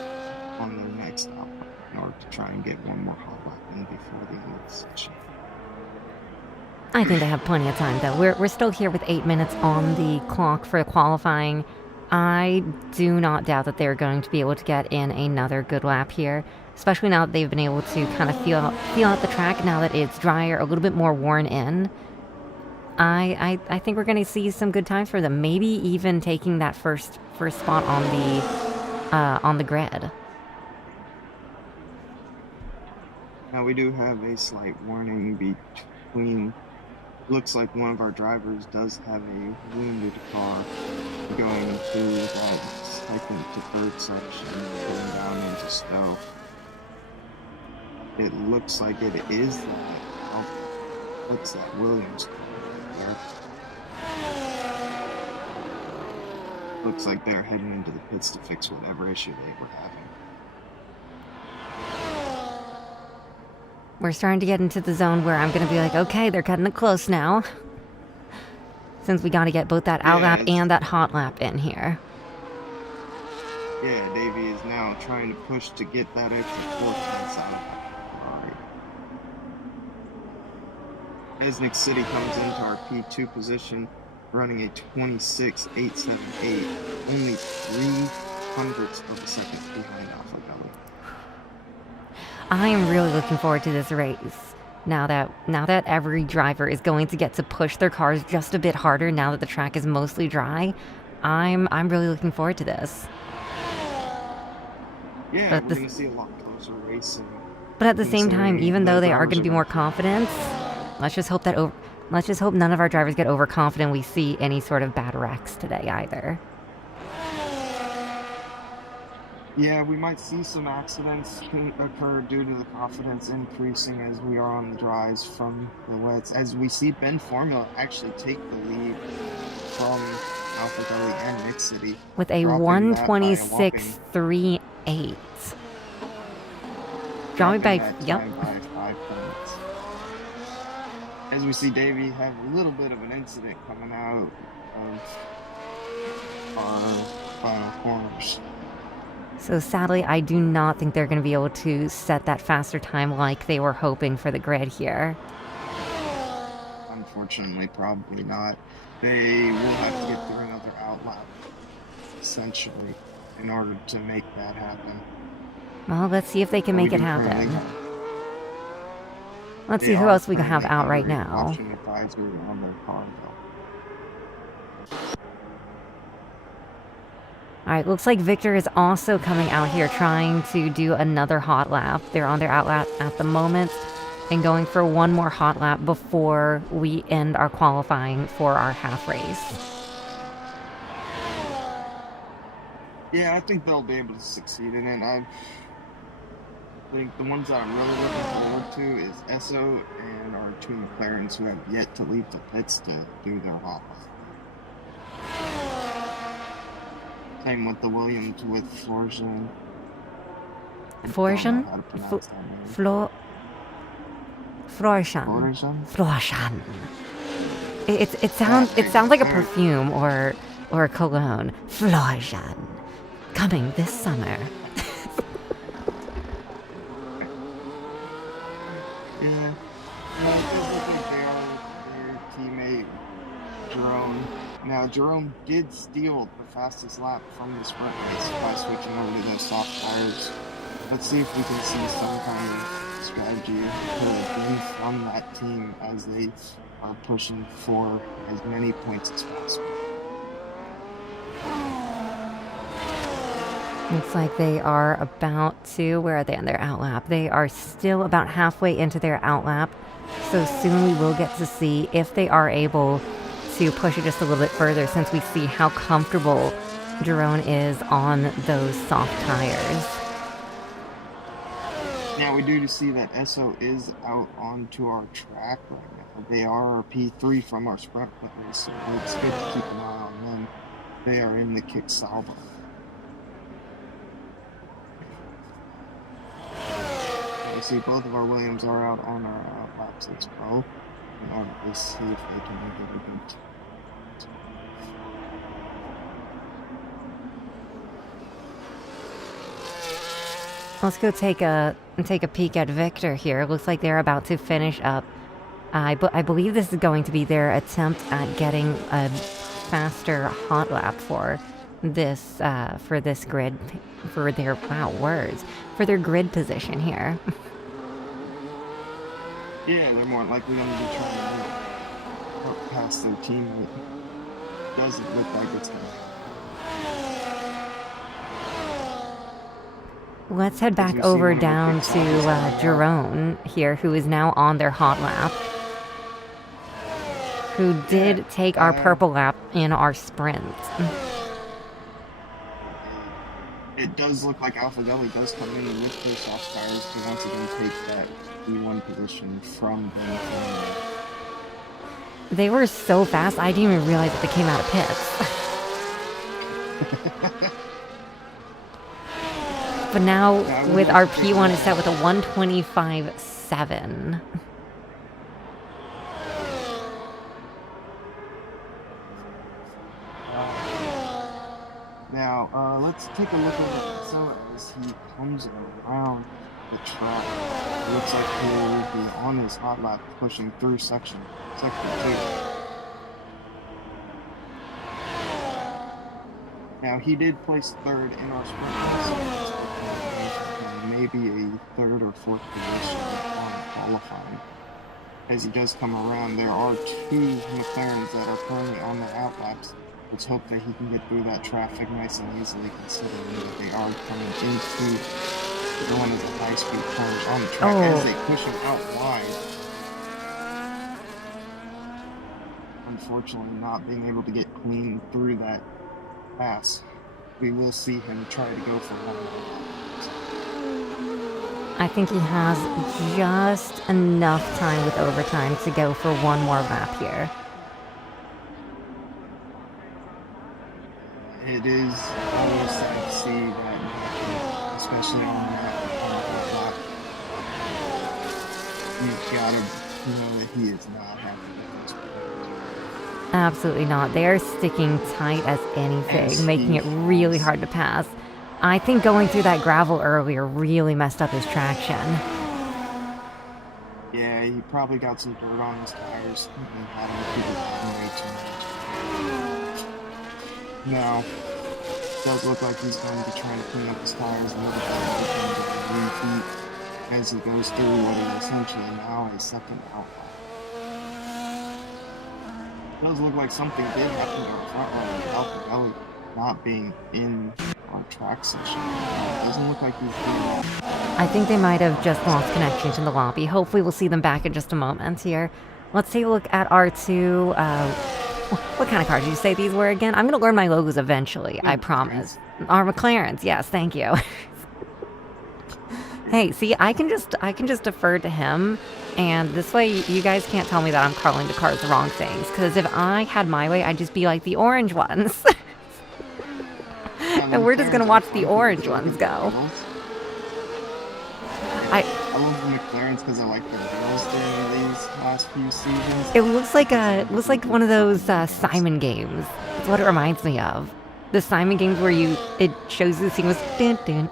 on their next lap in order to try and get one more hot lap in before the end of the session. I think they have plenty of time, though. We're still here with 8 minutes on the clock for qualifying. I do not doubt that they're going to be able to get in another good lap here, especially now that they've been able to kind of feel out the track now that it's drier, a little bit more worn in. I think we're going to see some good times for them, maybe even taking that first spot on the grid. Now we do have a slight warning between. Looks like one of our drivers does have a wounded car going through that second to third section, going down into Stowe. It looks like it is that. What's that? Williams there. Looks like they're heading into the pits to fix whatever issue they were having. We're starting to get into the zone where I'm going to be like, okay, they're cutting it close now. Since we got to get both that out lap and that hot lap in here. Yeah, Davey is now trying to push to get that extra 4 tenths out of Ferrari. As Nick City comes into our P2 position, running a 26.878, only 0.03 of a second behind Alpha Gully. I am really looking forward to this race. Now that every driver is going to get to push their cars just a bit harder now that the track is mostly dry, I'm really looking forward to this. Yeah, we're going to see a lot closer racing. But at the same time, even though they are going to be more confident, let's just hope none of our drivers get overconfident we see any sort of bad wrecks today either. Yeah, we might see some accidents occur due to the confidence increasing as we are on the dries from the wets. As we see Ben Formula actually take the lead from Alpha Delhi and Nick City, with a dropping that by a whopping 1:26.38. dropping that time by 5 points. As we see Davey have a little bit of an incident coming out of our final corners. So sadly, I do not think they're going to be able to set that faster time like they were hoping for the grid here. Unfortunately, probably not. They will have to get through another outlap, essentially, in order to make that happen. Well, let's see if they can make it happen. Let's see who else we can have out right now. Caution advisory on their car, though. All right, looks like Victor is also coming out here trying to do another hot lap. They're on their outlap at the moment and going for one more hot lap before we end our qualifying for our half race. Yeah, I think they'll be able to succeed in it. I think the ones that I'm really looking forward to is Esso and our two McLarens who have yet to leave the pits to do their hot lap. Same with the Williams with Florjan. Florjan? Florjan. It sounds like a perfume or a cologne. Florjan. Coming this summer. Yeah. It does look like they are their teammate, Jerome. Now, Jerome did steal the fastest lap from the sprint race by switching over to those soft tires. Let's see if we can see some kind of strategy to win from that team as they are pushing for as many points as possible. Looks like they are about to, where are they on their outlap? They are still about halfway into their outlap. So soon we will get to see if they are able to push it just a little bit further since we see how comfortable Jerome is on those soft tires. Now we do see that Esso is out onto our track right now. They are P3 from our sprint race, so it's good to keep an eye on them. They are in the kick salvo. You see both of our Williams are out on our laps as well in order to see if they can make it a good. Let's go take a peek at Victor here. Looks like they're about to finish up. I believe this is going to be their attempt at getting a faster hot lap for this grid, for their for their grid position here. Yeah, they're more likely going to be trying to help past their teammate. Doesn't look like it's going to happen. Let's head back over down to Jerome here, who is now on their hot lap, who did take our purple lap in our sprint. It does look like Alpha Delhi does come in with their soft tires to once again take that P1 position from them. They were so fast, I didn't even realize that they came out of pits. But now, with our P1, it's set with a 1:25.7. Now, let's take a look at Marcelo as he comes around the track. It looks like he will be on his hot lap pushing through sector 2. Now, he did place third in our sprint race. Maybe a third or fourth position on qualifying. As he does come around, there are two McLarens that are currently on their outlaps. Let's hope that he can get through that traffic nice and easily, considering that they are coming into one of the high-speed corners on the track as they push him out wide. Unfortunately, not being able to get clean through that pass. we will see him try to go for one more. I think he has just enough time with overtime to go for one more lap here. It is always sad to see that, especially on the clock. You've got to know that he is not happy with this. Absolutely not. They are sticking tight as anything, making it really hard to pass. I think going through that gravel earlier really messed up his traction. Yeah, he probably got some dirt on his tires and had him keep it down way too much. Now, it does look like he's going to be trying to clean up his tires a little bit as he goes through what is essentially now a second outlap. It does look like something did happen to our front runner with Alpha Belly not being in our track session. It doesn't look like he's doing that. I think they might have just lost connection to the lobby. Hopefully we'll see them back in just a moment here. Let's take a look at our two... what kind of cars did you say these were again? I'm going to learn my logos eventually, I promise. Our McLarens, yes, thank you. Hey, see, I can just defer to him, and this way you guys can't tell me that I'm calling the cars the wrong things, because if I had my way, I'd just be like the orange ones. And we're just going to watch the orange ones go. I love the McLarens because I like the wheels during these last few seasons. It looks like one of those Simon games. That's what it reminds me of. The Simon games where it shows the sequence dun, dun,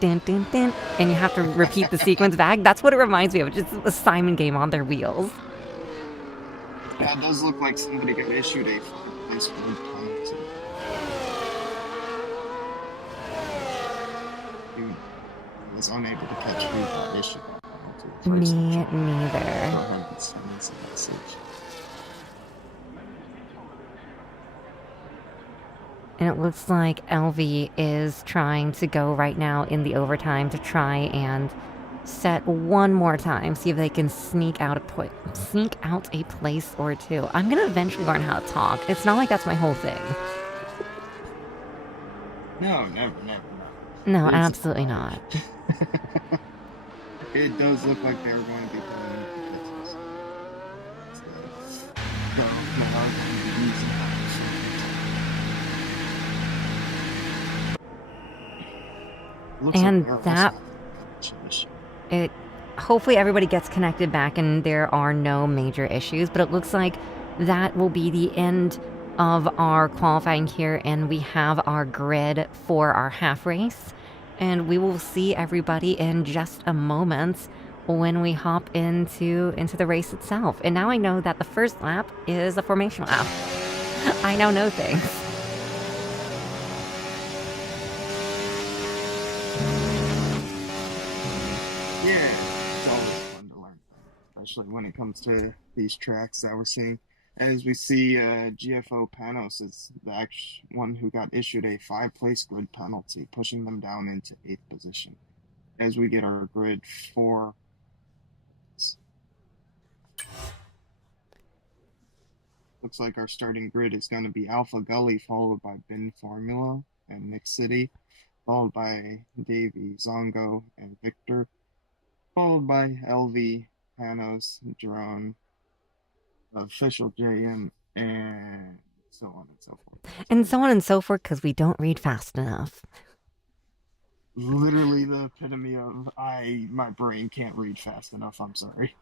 dun, dun, dun, and you have to repeat the sequence back. That's what it reminds me of. Just a Simon game on their wheels. Yeah, it does look like somebody got issued a place for the penalty. He was unable to catch who got issued that penalty. Me neither. And it looks like LV is trying to go right now in the overtime to try and set one more time, see if they can sneak out a place or two. I'm gonna eventually learn how to talk. It's not like that's my whole thing. No, never. No, absolutely not. It does look like they're going to be playing pitches. And that hopefully everybody gets connected back and there are no major issues, but it looks like that will be the end of our qualifying here, and we have our grid for our half race, and we will see everybody in just a moment when we hop into the race itself. And now I know that the first lap is a formation lap. I now know things. Yeah, it's always fun to learn, especially when it comes to these tracks that we're seeing. As we see, GFO Panos is the one who got issued a 5-place grid penalty, pushing them down into 8th position. As we get our grid for... Looks like our starting grid is going to be Alpha Gully, followed by Bin Formula and Nick City, followed by Davey, Zongo, and Victor, followed by LV, Panos, Drone, Official JM, and so on and so forth. And so on and so forth, because we don't read fast enough. Literally the epitome of my brain can't read fast enough. I'm sorry.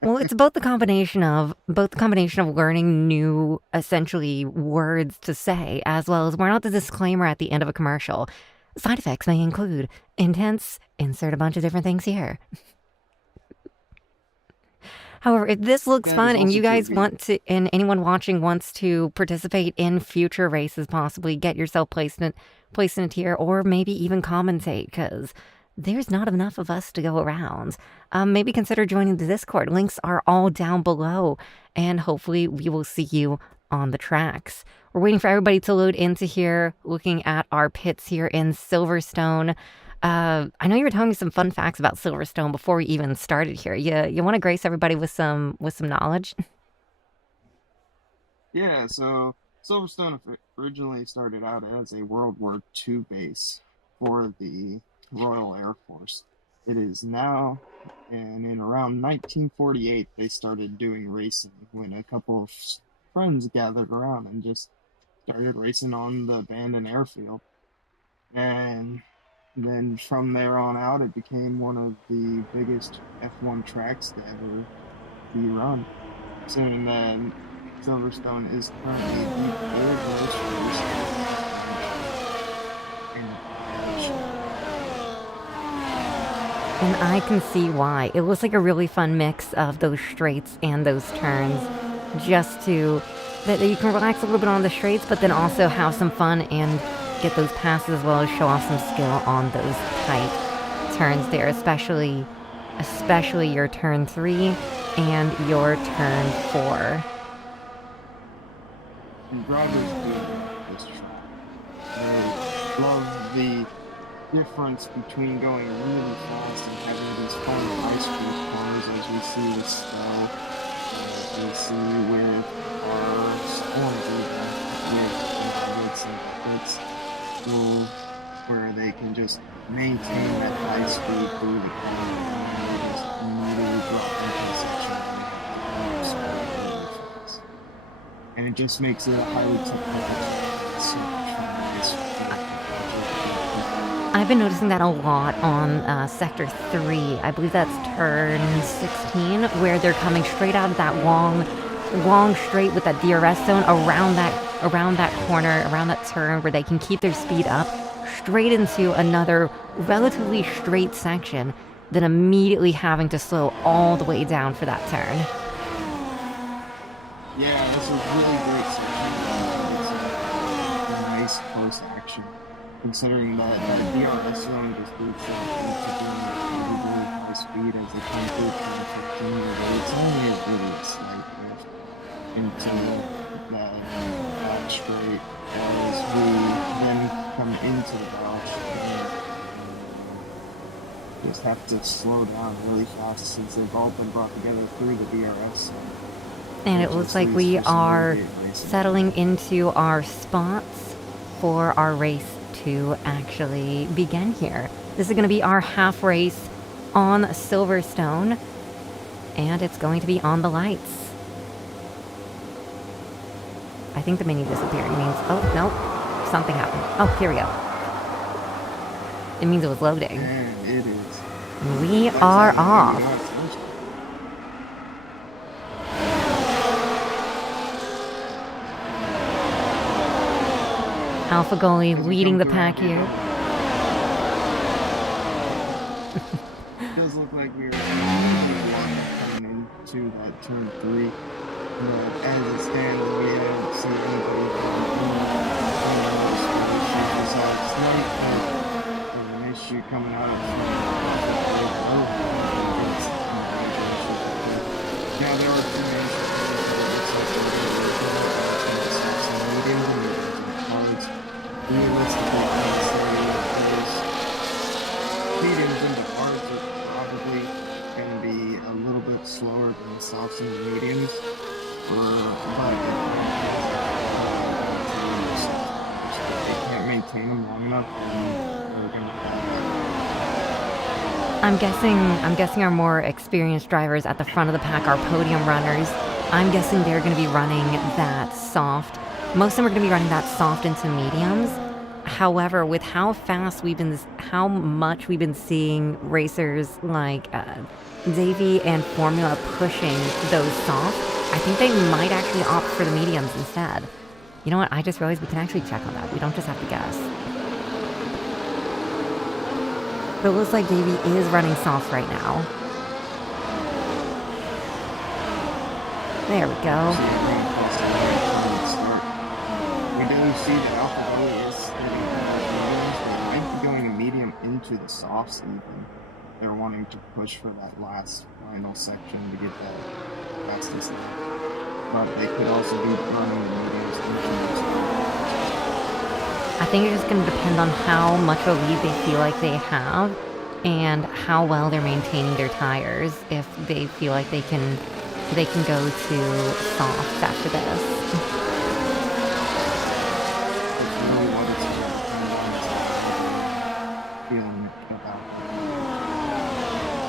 Well, it's both the combination of learning new, essentially, words to say, as well as we're not the disclaimer at the end of a commercial. Side effects may include intense, insert a bunch of different things here. However, if this looks fun and you guys want to, and anyone watching wants to participate in future races, possibly get yourself placed in a tier, or maybe even commentate, because there's not enough of us to go around. Maybe consider joining the Discord. Links are all down below, and hopefully we will see you on the tracks. We're waiting for everybody to load into here, looking at our pits here in Silverstone. I know you were telling me some fun facts about Silverstone before we even started here. You want to grace everybody with some knowledge? Yeah, so Silverstone originally started out as a World War II base for the Royal Air Force. It is now, and in around 1948, they started doing racing when a couple of friends gathered around and just started racing on the abandoned airfield. And then from there on out, it became one of the biggest F1 tracks to ever be run. So then Silverstone is currently the third most raced in And I can see why. It looks like a really fun mix of those straights and those turns, just to that you can relax a little bit on the straights, but then also have some fun and get those passes as well as show off some skill on those tight turns there, especially your turn 3 and your turn 4. Drivers do this track. They love the difference between going really fast and having these fun high-speed cars, as we see with Stowe, as we see with our Storms, with Nuggets and Nuggets, where they can just maintain that high speed through the corner and just immediately drop into the section and speed really fast. And it just makes it a highly technical track. So much fun. I've been noticing that a lot on Sector 3. I believe that's turn 16, where they're coming straight out of that long straight with that DRS zone around that corner, around that turn, where they can keep their speed up straight into another relatively straight section, then immediately having to slow all the way down for that turn. Yeah, this is really great section. It's a nice close action. Considering that the DRS zone just boots up into doing really high speed as they come through turn 15, but it's only a really slight lift into that back straight as we then come into the box and just have to slow down really fast since they've all been brought together through the DRS zone. And it looks like we are settling into our spots for our race to actually begin here. This is going to be our half race on Silverstone, and it's going to be on the lights. I think the menu disappeared. It means, oh, no, something happened. Oh, here we go. It means it was loading. And it is. We are off. Alpha Goalie leading the pack here. It does look like we're coming into that turn 3. But as it stands, we haven't seen anybody there's an issue coming out of yeah, there are two realistically, I would say mediums into hards are probably going to be a little bit slower than softs and mediums. They can't maintain them long enough, and they're going to I'm guessing our more experienced drivers at the front of the pack, our podium runners, I'm guessing they're going to be running that soft. Most of them are going to be running that soft into mediums. However, with how much we've been seeing racers like Davey and Formula pushing those soft, I think they might actually opt for the mediums instead. You know what? I just realized we can actually check on that. We don't just have to guess. But it looks like Davey is running soft right now. There we go. We do see that Alpha Goalie is mediums. They might be going medium into the softs even. They're wanting to push for that last final section to get that fastest lap. But they could also be running the mediums into the softs. I think it's just going to depend on how much of a lead they feel like they have and how well they're maintaining their tires. If they feel like they can go to softs after this.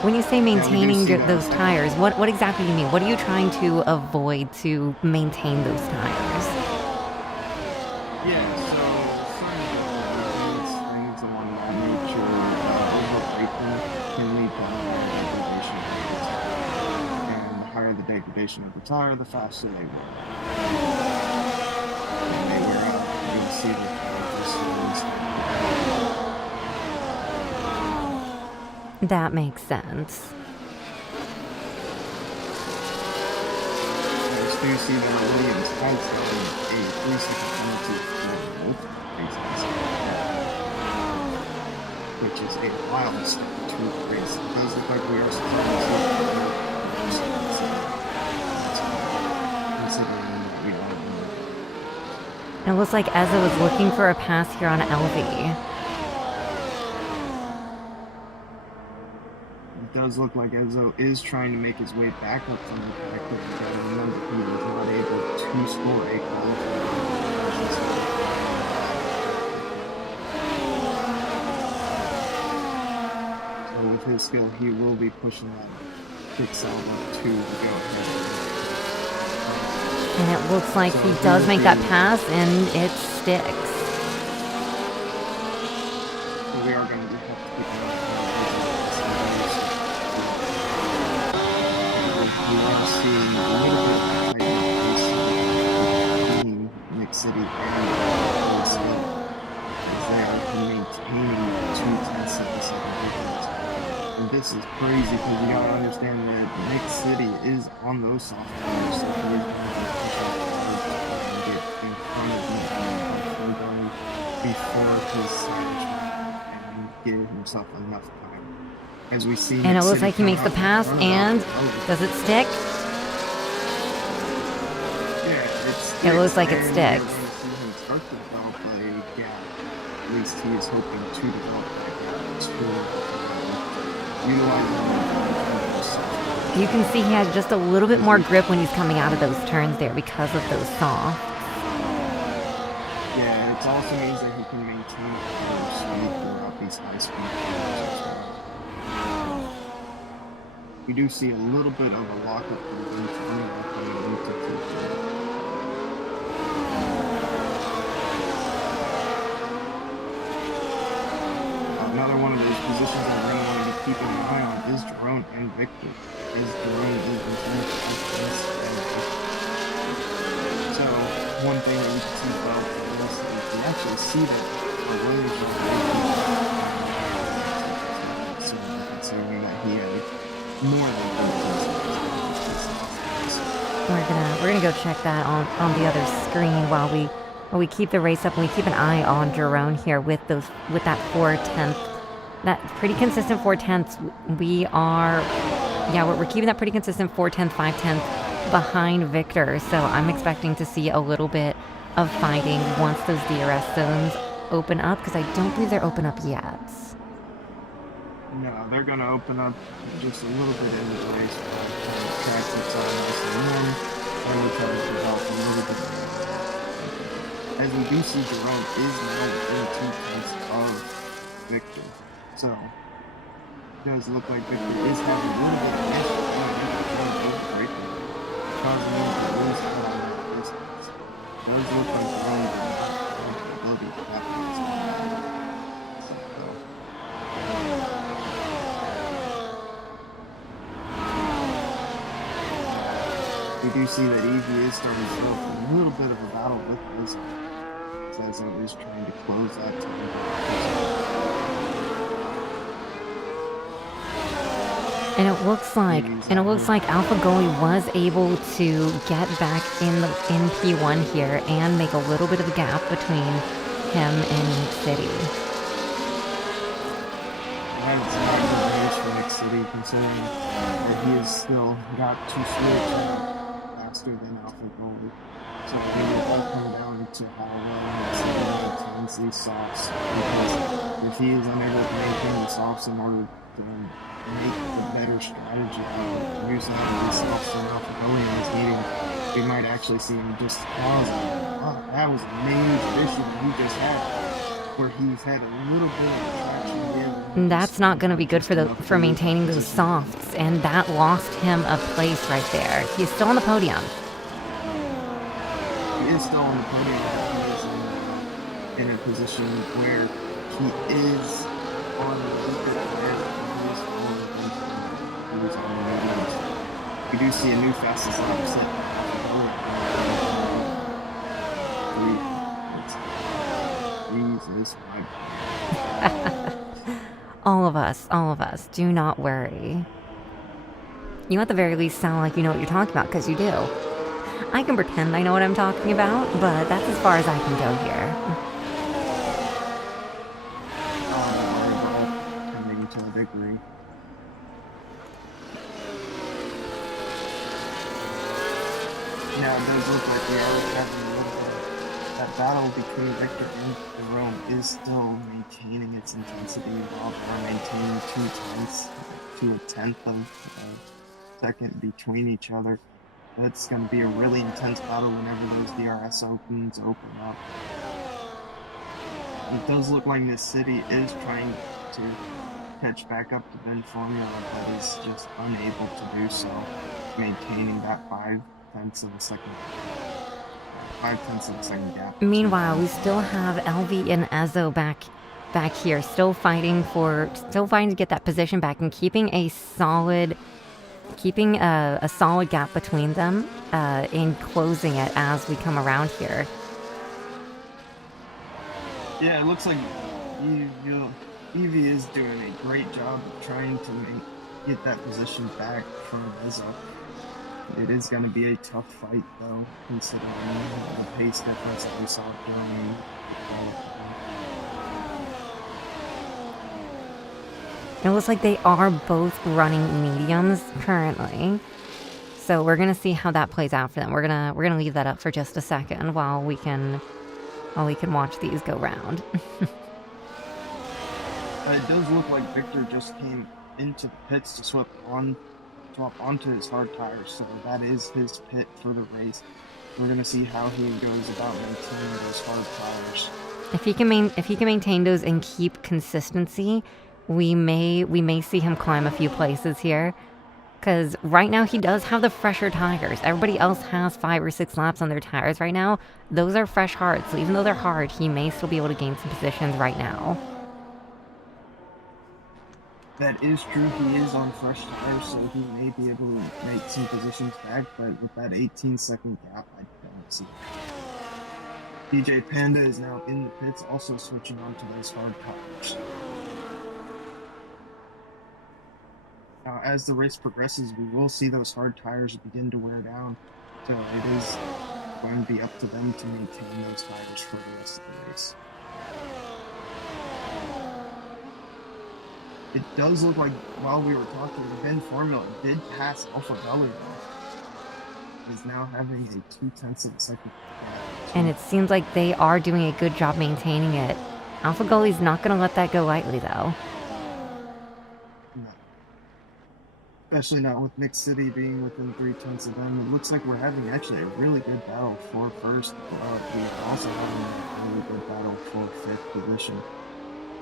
When you say we do maintaining see that. those tires, what exactly do you mean? What are you trying to avoid to maintain those tires? Yeah, so certain maintenance things along that nature, overbraking can lead to higher degradation of the tire. And the higher the degradation of the tire, the faster they wear. When they wear out, you'll see the tire just slowly start to degrade. That makes sense. Do you see that Williams has done a 3-second penalty for multiple races, which is a milestone to the race. It does look like we are starting to considering that we are. It looks like Ezza was looking for a pass here on Elvie. It does look like Ezzo is trying to make his way back up from the back, but you gotta remember he was not able to score a qualifying. So with his skill, he will be pushing that Pixel up to go ahead. And it looks like So he does make that be- pass, and it sticks. So we are going to have to keep an eye on we are seeing a little bit of tightening pace between Nick City and Skill as they are maintaining 2/10 of a second difference. And this is crazy because you gotta understand that Nick City is on those soft tires, so he is going to be pushing hard to try and get in front of him before his side and give himself enough time. As we see, And it looks like he makes the pass, and does it stick? Yeah, it sticks. It looks like it and sticks. We're going to see him start to develop a gap. At least he is hoping to develop that gap to utilizing the You can see he has just a little bit more grip when he's coming out of those turns there because of those softs. Yeah, it also means that he can maintain power speed throughout these high speed corners as well. We do see a little bit of a lockup for the coming into Q2. Another one of those positions that we're going to want to be keeping an eye on is Jerome and Victor, as Jerome is in front of this. So, one thing that we can see about this is we actually see that Williams is considering that he had more than 15 We're gonna go check that on the other screen while we keep the race up and we keep an eye on Jerome here with that 4/10, that pretty consistent 4/10. We're keeping that pretty consistent 4/10, 5/10 behind Victor. So I'm expecting to see a little bit of fighting once those DRS zones open up, because I don't believe they're open up yet. No, they're going to open up just a little bit into the race. Tracks outside nice and warm, and we'll try to develop a little bit. As we do see, Jerome is now within 2/10 of Victor. So, it does look like Victor is having a little bit of an issue overbreaking, causing him to lose out on that distance. It does look like Jerome did not have the ability to capitalize on that. We do see that Evie is starting to throw a little bit of a battle with this, as I was trying to close that time. And it looks like Alpha Goalie was able to get back in P1 here and make a little bit of a gap between him and Nick City. That's not a good race for Nick City, considering that he has still got to switch faster than Alpha Goalie. So it will all come down to how well Nick City maintains these softs, because if he is unable to maintain the softs in order to make a better strategy out of using these softs in Alpha Goalie in this meeting, we might actually see him just pause. That was a major issue that he just had, where he's had a little bit of traction here That's not going to be good for maintaining those softs, and that lost him a place right there. He's still on the podium. He is still on the podium. He is in a position where he is on the weaker tires. He is on the mediums. We do see a new fastest lap set. Jesus, my All of us, do not worry. You at the very least sound like you know what you're talking about, because you do. I can pretend I know what I'm talking about, but that's as far as I can go here. Coming to a victory. Now, it does look like we are having a little bit. That battle between Victor and Jerome is still maintaining its intensity while they're maintaining 2 tenths of a second between each other. That's going to be a really intense battle whenever those DRS opens open up. It does look like this city is trying to catch back up to Ben Formula, but is just unable to do so, maintaining that 5 tenths of a second gap. Meanwhile, we still have LV and Ezzo back here, still fighting to get that position back and keeping a solid gap between them, in closing it as we come around here. Yeah, it looks like Evie is doing a great job of trying to get that position back from Ezzo. It is going to be a tough fight, though, considering the pace difference that we saw during It looks like they are both running mediums currently, so we're gonna see how that plays out for them. We're gonna leave that up for just a second while we can watch these go round. It does look like Victor just came into the pits to swap onto his hard tires, so that is his pit for the race. We're gonna see how he goes about maintaining those hard tires. If he can maintain those and keep consistency, we may see him climb a few places here. Because right now he does have the fresher tires. Everybody else has 5 or 6 laps on their tires right now. Those are fresh hard, so even though they're hard, he may still be able to gain some positions right now. That is true, he is on fresh tires, so he may be able to make some positions back, but with that 18-second gap, I don't see it. DJ Panda is now in the pits, also switching on to those hard tires. Now, as the race progresses, we will see those hard tires begin to wear down, so it is going to be up to them to maintain those tires for the rest of the race. It does look like, while we were talking, Ben Formula did pass Alpha Gully, though. Is now having a 2 tenths of a second. And it seems like they are doing a good job maintaining it. Alpha Gully's not going to let that go lightly, though. No. Especially not with Nick City being within 3 tenths of them. It looks like we're having actually a really good battle for first. We're also having a really good battle for 5th position.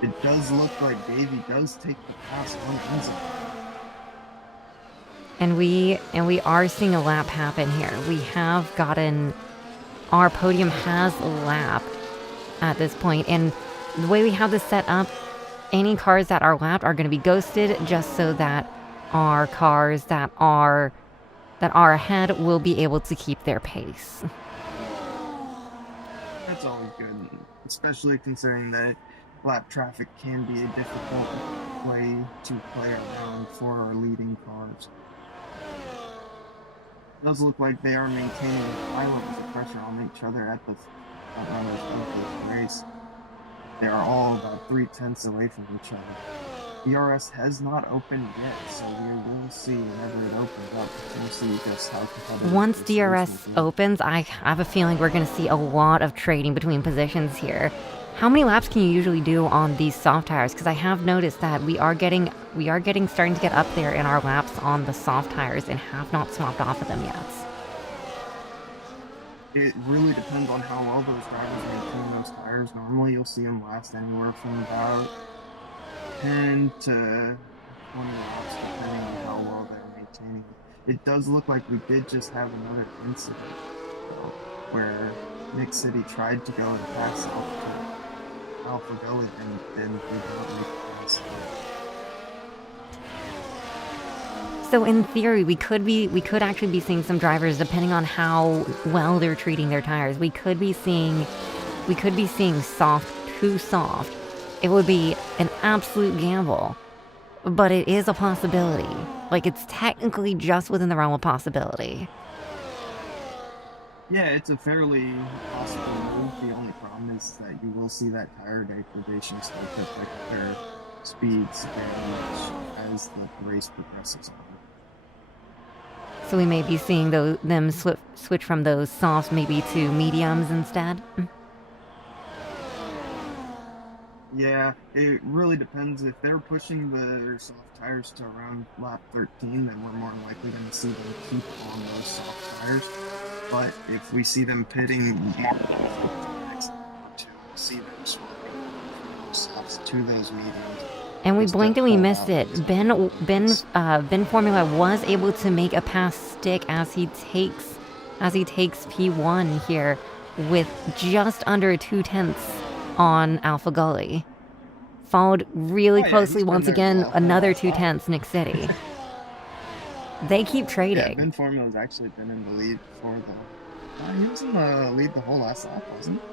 It does look like Davey does take the pass on Enzo. And we are seeing a lap happen here. We have gotten, our podium has a lap at this point, and the way we have this set up, any cars that are lapped are going to be ghosted, just so that our cars that are ahead will be able to keep their pace. That's always good, especially considering that lap traffic can be a difficult way to play around for our leading cars. It does look like they are maintaining high levels of pressure on each other at the front runners of this race. They are all about 3 tenths away from each other. ERS has not opened yet, so we will see whenever it opens up. We'll see just how competitive. Once DRS opens, I have a feeling we're going to see a lot of trading between positions here. How many laps can you usually do on these soft tires? Because I have noticed that we are starting to get up there in our laps on the soft tires and have not swapped off of them yet. It really depends on how well those drivers maintain those tires. Normally you'll see them last anywhere from about 10 to 20 laps, depending on how well they're maintaining it. It does look like we did just have another incident, though, where Nick City tried to go and pass Alpha Gully and then did not make the pass. So in theory, we could actually be seeing some drivers, depending on how well they're treating their tires. We could be seeing soft, too soft. It would be an absolute gamble, but it is a possibility. Like, it's technically just within the realm of possibility. Yeah, it's a fairly possible move. The only problem is that you will see that tire degradation still affect their speeds very much as the race progresses on. So we may be seeing them switch from those softs maybe to mediums instead. Yeah, it really depends. If they're pushing their soft tires to around lap 13, then we're more likely going to see them keep on those soft tires. But if we see them pitting more to the next lap or two, we'll see them swapping from those softs to those mediums. And we blinked and we missed it. Ben Formula was able to make a pass stick as he takes P1 here with just under 2/10 on Alpha Gully. Followed really closely once again, another 2/10 Nick City. They keep trading. Yeah, Ben Formula's actually been in the lead for he was in the lead the whole last lap, wasn't he?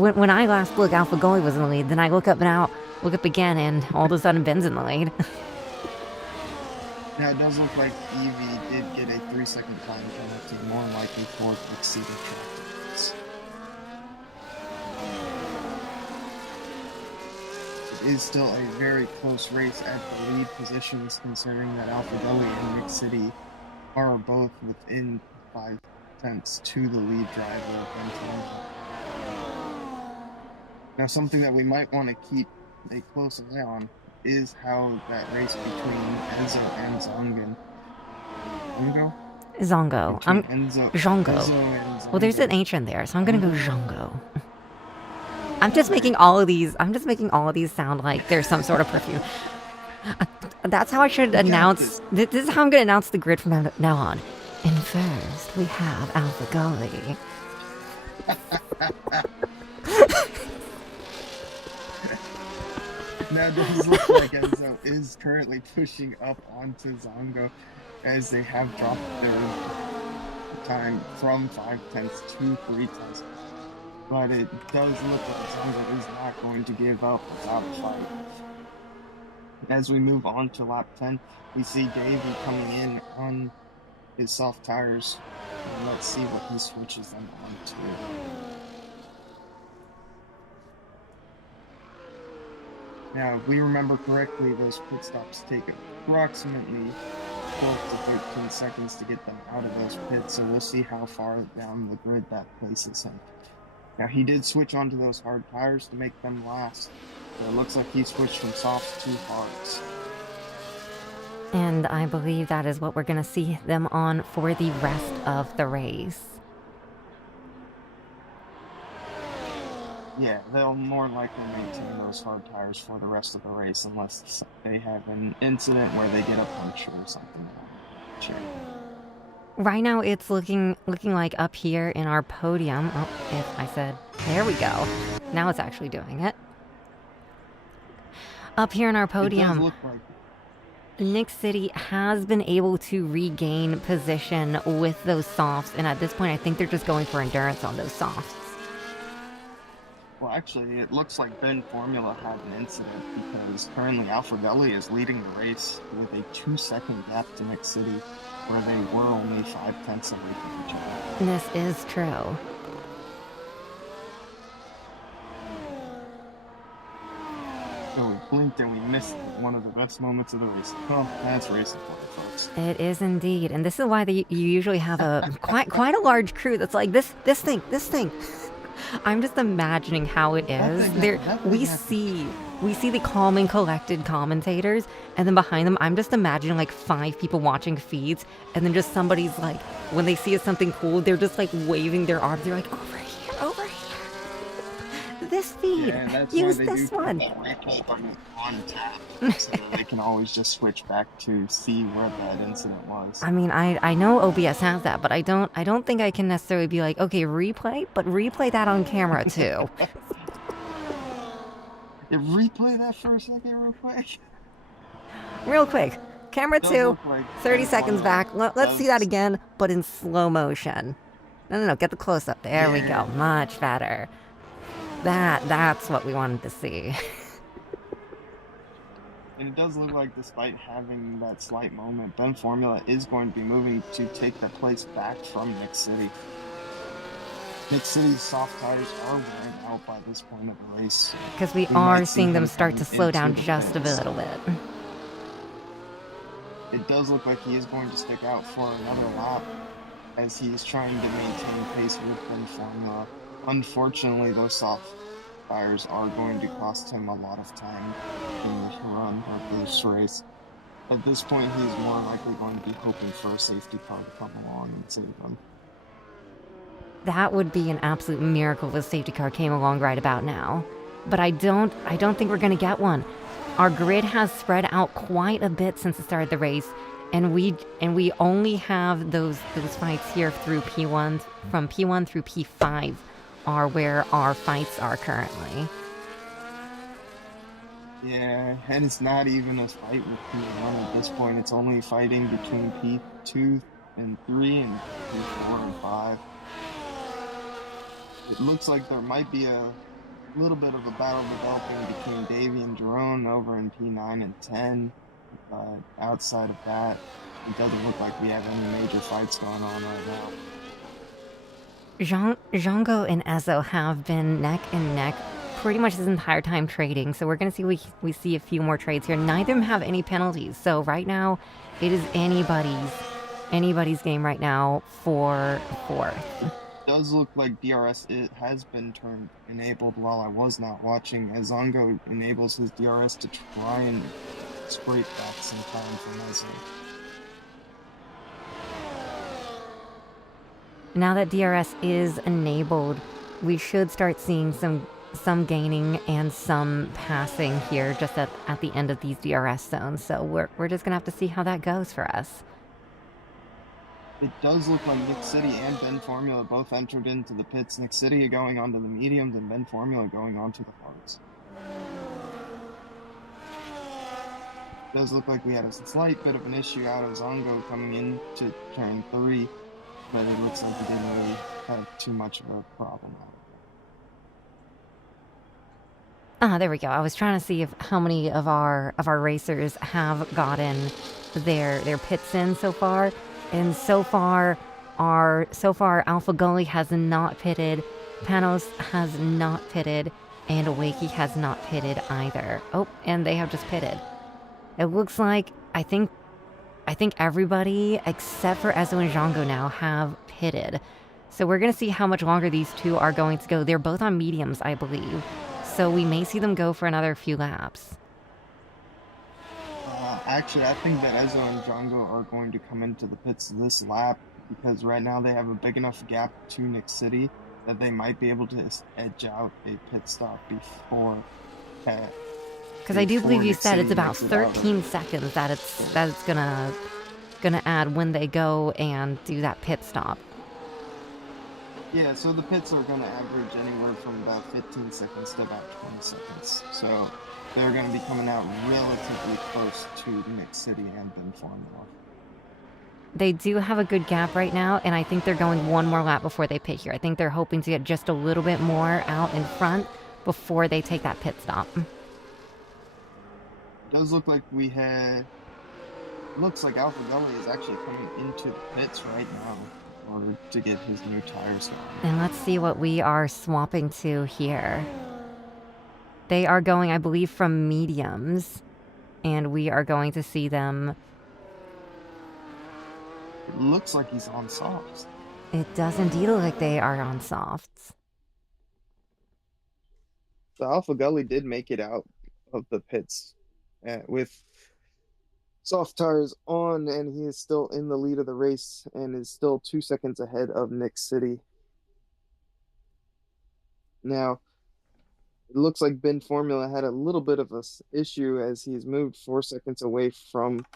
When I last looked, Alpha Gully was in the lead. Then I look up again, and all of a sudden Ben's in the lead. Now it does look like Evie did get a 3-second time penalty, more likely for exceeding track limits. It is still a very close race at the lead positions, considering that Alpha Gully and Nick City are both within 5/10 to the lead driver. Now, something that we might want to keep a close eye on is how that race between Enzo and Zongo. Zongo. Well, there's an H in there, so I'm gonna go Zongo. I'm just making all of these sound like there's some sort of perfume. That's how I should announce. This is how I'm gonna announce the grid from now on. And first, we have Alpha Gully. Now, it does look like Enzo is currently pushing up onto Zongo as they have dropped their time from 5/10 to 3/10. But it does look like Zongo is not going to give up without a fight. As we move on to lap 10, we see Davey coming in on his soft tires. And let's see what he switches them on to. Now, if we remember correctly, those pit stops take approximately 12 to 13 seconds to get them out of those pits, so we'll see how far down the grid that places him. Now, he did switch onto those hard tires to make them last, so it looks like he switched from softs to hards. And I believe that is what we're going to see them on for the rest of the race. Yeah, they'll more likely maintain those hard tires for the rest of the race unless they have an incident where they get a puncture or something. Right now it's looking like up here in our podium. Oh, if I said, there we go. Now it's actually doing it. Up here in our podium, It does look like Nick City has been able to regain position with those softs, and at this point I think they're just going for endurance on those softs. Well, actually, it looks like Ben Formula had an incident because currently Alpha Gully is leading the race with a 2-second gap to Nick City, where they were only 5/10 away from each other. This is true. So we blinked and we missed one of the best moments of the race. Oh, that's racing for you, folks. It is indeed, and this is why you usually have a quite a large crew that's like this thing. I'm just imagining how it is. We see the calm and collected commentators, and then behind them, I'm just imagining like 5 people watching feeds, and then just somebody's like, when they see something cool, they're just like waving their arms. They're like, over here. This feed. Yeah, and that's why Use they do this keep one. that replay button on tap, so that they can always just switch back to see where that incident was. I mean, I know OBS has that, but I don't think I can necessarily be like, okay, replay, but replay that on camera too. Yeah, replay that for a second real quick. Real quick. Camera It does 2, look like 30 Ben seconds Formula back. Let's see that does. again, but in slow motion. No, get the close up. There we Yeah. go. Much better. That's what we wanted to see. And it does look like, despite having that slight moment, Ben Formula is going to be moving to take that place back from Nick City. Nick City's soft tires are wearing out by this point of the race. Because we We are might see seeing them him start coming to slow into down the just a pits. little bit. It does look like he is going to stick out for another lap as he's trying to maintain pace with Ben Formula. Unfortunately, those soft tires are going to cost him a lot of time in this run of this race. At this point, he's more likely going to be hoping for a safety car to come along and save him. That would be an absolute miracle if a safety car came along right about now. But I don't think we're gonna get one. Our grid has spread out quite a bit since the start of the race, and we only have those fights here through P1, from P1 through P5 are where our fights are currently. Yeah, and it's not even a fight with P1 at this point. It's only fighting between P2 and 3 and P4 and 5. It looks like there might be a little bit of a battle developing between Davey and Jerome over in P9 and 10. But outside of that, it doesn't look like we have any major fights going on right now. Django and Ezo have been neck and neck pretty much this entire time trading, so we're going to see we see a few more trades here. Neither of them have any penalties, so right now it is anybody's game right now for fourth. It does look like DRS has been turned enabled while I was not watching, as Zongo enables his DRS to try and scrape back some time from Ezo. Now that DRS is enabled, we should start seeing some gaining and some passing here just at the end of these DRS zones. So we're just gonna have to see how that goes for us. It does look like Nick City and Ben Formula both entered into the pits. Nick City going onto the mediums and Ben Formula going onto the hards. It does look like we had a slight bit of an issue out of Zongo coming into turn 3, but it looks like we didn't really have too much of a problem out of it. Ah, there we go. I was trying to see how many of our racers have gotten their pits in so far. And so far Alpha Gully has not pitted, Panos has not pitted, and Wakey has not pitted either. Oh, and they have just pitted. It looks like I think everybody except for Ezo and Django now have pitted. So we're gonna see how much longer these two are going to go. They're both on mediums, I believe. So we may see them go for another few laps. Actually, I think that Ezo and Django are going to come into the pits this lap, because right now they have a big enough gap to Nick City that they might be able to edge out a pit stop before. Because I do believe you said it's about 13 seconds that it's gonna add when they go and do that pit stop. Yeah, so the pits are going to average anywhere from about 15 seconds to about 20 seconds. So they're going to be coming out relatively close to Nick City and Ben Formula. They do have a good gap right now, and I think they're going one more lap before they pit here. I think they're hoping to get just a little bit more out in front before they take that pit stop. It does look like looks like Alpha Gully is actually coming into the pits right now in order to get his new tires going. And let's see what we are swapping to here. They are going, I believe, from mediums, and we are going to see them. It looks like he's on softs. It does indeed look like they are on softs. So Alpha Gully did make it out of the pits with soft tires on, and he is still in the lead of the race and is still 2 seconds ahead of Nick City. Now, It looks like Ben Formula had a little bit of a issue as he's moved 4 seconds away from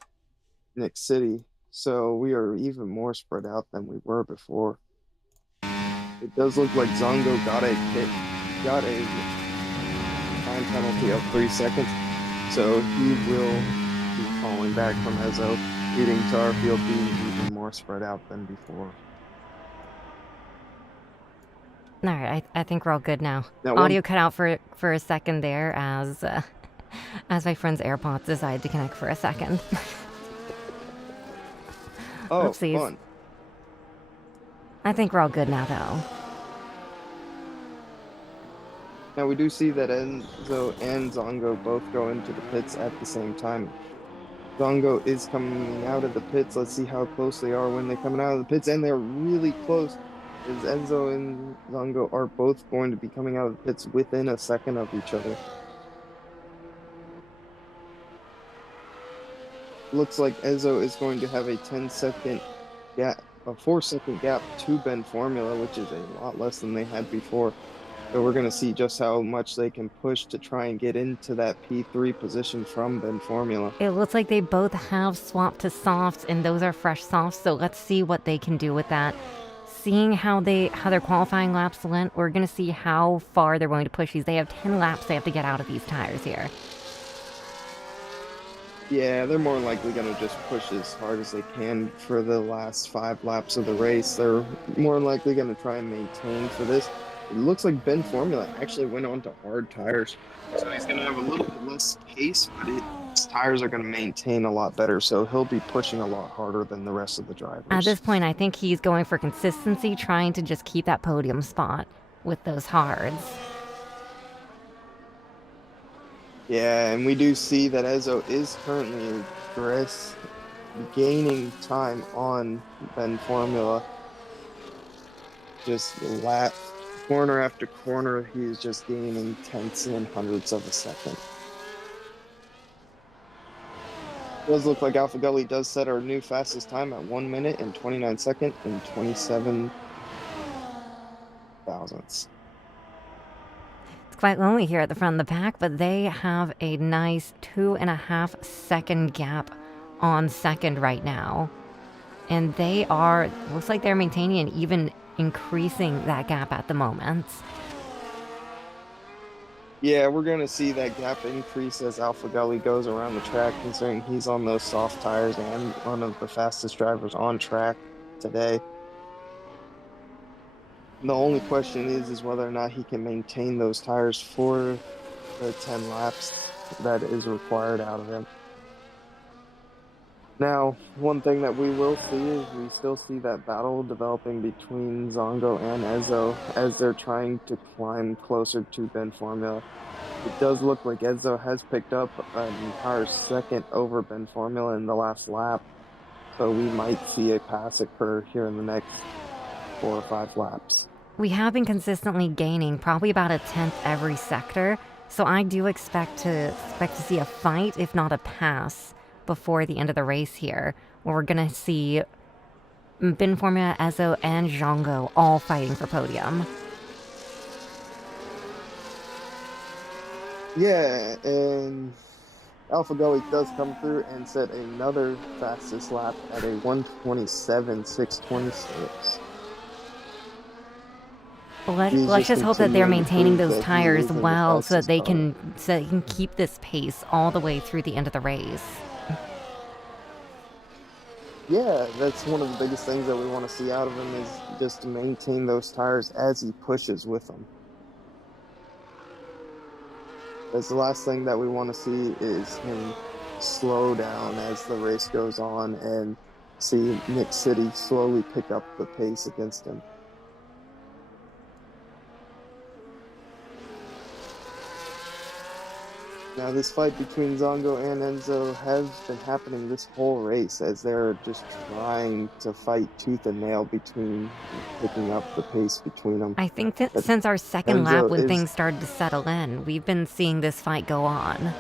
Nick City. So we are even more spread out than we were before. It does look like Zongo got a time penalty of 3 seconds. So he will be falling back from Ezzo, leading to our field being even more spread out than before. All right, I think we're all good now. Now, Audio cut out for a second there as my friend's AirPods decided to connect for a second. oh, Oopsies. fun. I think we're all good now, though. Now we do see that Enzo and Zongo both go into the pits at the same time. Zongo is coming out of the pits. Let's see how close they are when they're coming out of the pits, and they're really close. As Enzo and Zongo are both going to be coming out of the pits within a second of each other. Looks like Enzo is going to have a 10-second gap, a 4-second gap to Ben Formula, which is a lot less than they had before. So we're going to see just how much they can push to try and get into that P3 position from Ben Formula. It looks like they both have swapped to softs, and those are fresh softs, so let's see what they can do with that. Seeing how their qualifying laps went, we're going to see how far they're going to push these. They have 10 laps they have to get out of these tires here. Yeah, they're more likely going to just push as hard as they can for the last 5 laps of the race. They're more likely going to try and maintain for this. It looks like Ben Formula actually went on to hard tires, so he's going to have a little bit less pace, but his tires are going to maintain a lot better, so he'll be pushing a lot harder than the rest of the drivers. At this point, I think he's going for consistency, trying to just keep that podium spot with those hards. Yeah, and we do see that Ezzo is currently gaining time on Ben Formula. Just lap corner after corner, he's just gaining tenths and hundredths of a second. It does look like Alpha Gully does set our new fastest time at 1 minute and 29 seconds and 27 thousandths. It's quite lonely here at the front of the pack, but they have a nice 2.5 second gap on second right now. And they looks like they're maintaining and even increasing that gap at the moment. Yeah, we're going to see that gap increase as Alpha Gully goes around the track, considering he's on those soft tires and one of the fastest drivers on track today. The only question is whether or not he can maintain those tires for the 10 laps that is required out of him. Now, one thing that we will see is we still see that battle developing between Zongo and Ezzo as they're trying to climb closer to Ben Formula. It does look like Ezzo has picked up an entire second over Ben Formula in the last lap, so we might see a pass occur here in the next 4 or 5 laps. We have been consistently gaining probably about a tenth every sector, so I do expect to see a fight, if not a pass, before the end of the race here, where we're going to see Ben Formula, Ezzo, and Zongo all fighting for podium. Yeah, and Alpha Gully does come through and set another fastest lap at a 1:27.626. Let's just hope that they're maintaining those tires well so that they car. can keep this pace all the way through the end of the race. Yeah, that's one of the biggest things that we want to see out of him is just to maintain those tires as he pushes with them. That's the last thing that we want to see is him slow down as the race goes on and see Nick City slowly pick up the pace against him. Now, this fight between Zongo and Enzo has been happening this whole race as they're just trying to fight tooth and nail between picking up the pace between them. I think that since our second lap when things started to settle in, we've been seeing this fight go on.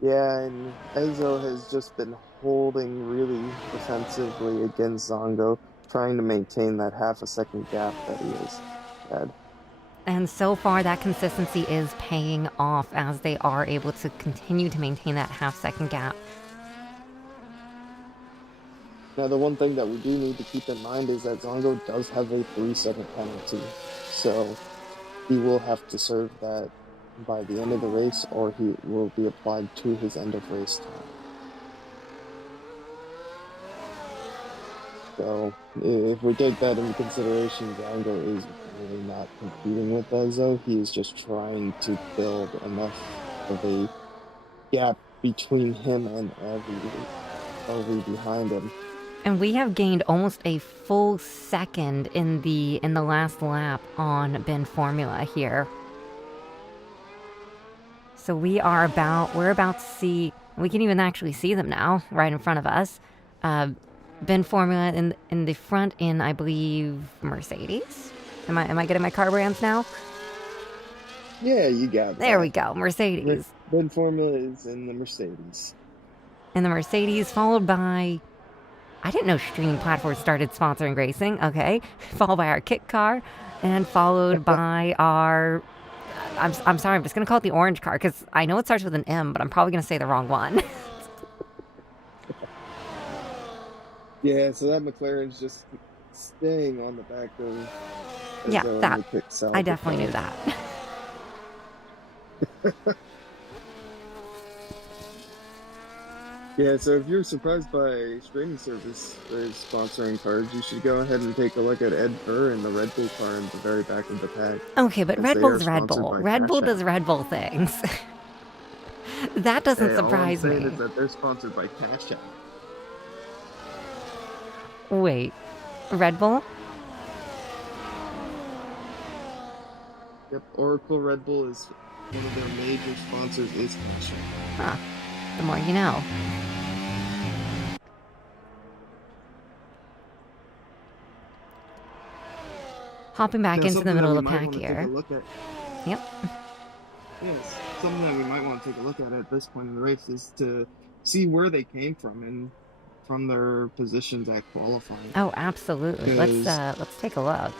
Yeah, and Enzo has just been holding really defensively against Zongo, trying to maintain that half a second gap that he has had. And so far, that consistency is paying off as they are able to continue to maintain that half-second gap. Now, the one thing that we do need to keep in mind is that Zongo does have a 3-second penalty. So he will have to serve that by the end of the race, or he will be applied to his end of race time. So if we take that into consideration, Zongo is really not competing with Ezo. He is just trying to build enough of a gap between him and every behind him. And we have gained almost a full second in the last lap on Ben Formula here. So we're about to see, we can even actually see them now, right in front of us. Ben Formula in the front in, I believe, Mercedes. Am I getting my car brands now? Yeah, you got it. There we go, Mercedes. Ben Formula is in the Mercedes. And the Mercedes, followed by, I didn't know streaming platforms started sponsoring racing. Okay, followed by our kit car, and followed by our. I'm sorry, I'm just gonna call it the orange car because I know it starts with an M, but I'm probably gonna say the wrong one. Yeah, so that McLaren's just staying on the back of. Yeah, that I definitely knew that. Yeah, so if you're surprised by streaming service sponsoring cars, you should go ahead and take a look at Ed Burr in the Red Bull car in the very back of the pack. Okay, but Red Bull's Red Bull. Red Bull does Red Bull things. That doesn't surprise me. All I'm saying is that they're sponsored by Cash App. Wait, Red Bull? Yep, Oracle Red Bull is one of their major sponsors is Cash App. Huh. The more you know. Hopping back into the middle of the pack here. Yep. Yes, something that we might want to take a look at this point in the race is to see where they came from and from their positions at qualifying. Oh, absolutely. Let's take a look.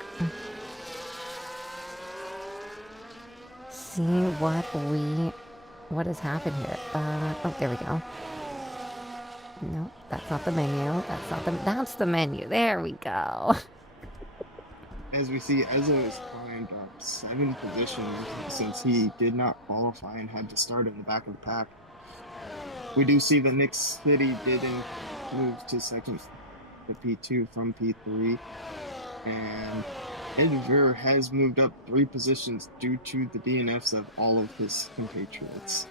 See what has happened here. Oh, there we go. No, that's not the menu. That's the menu. There we go. As we see, Ezo has climbed up 7 positions since he did not qualify and had to start in the back of the pack. We do see that Nick City didn't move to second to P2 from P3, and Edver has moved up 3 positions due to the DNFs of all of his compatriots.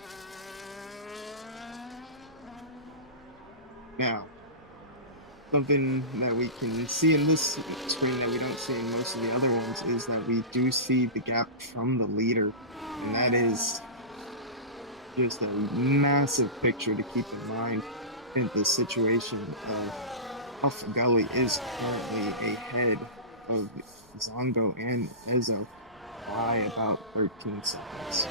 Now, something that we can see in this screen that we don't see in most of the other ones is that we do see the gap from the leader, and that is just a massive picture to keep in mind in the situation of Alpha Gully is currently ahead of Zongo and Ezo by about 13 seconds.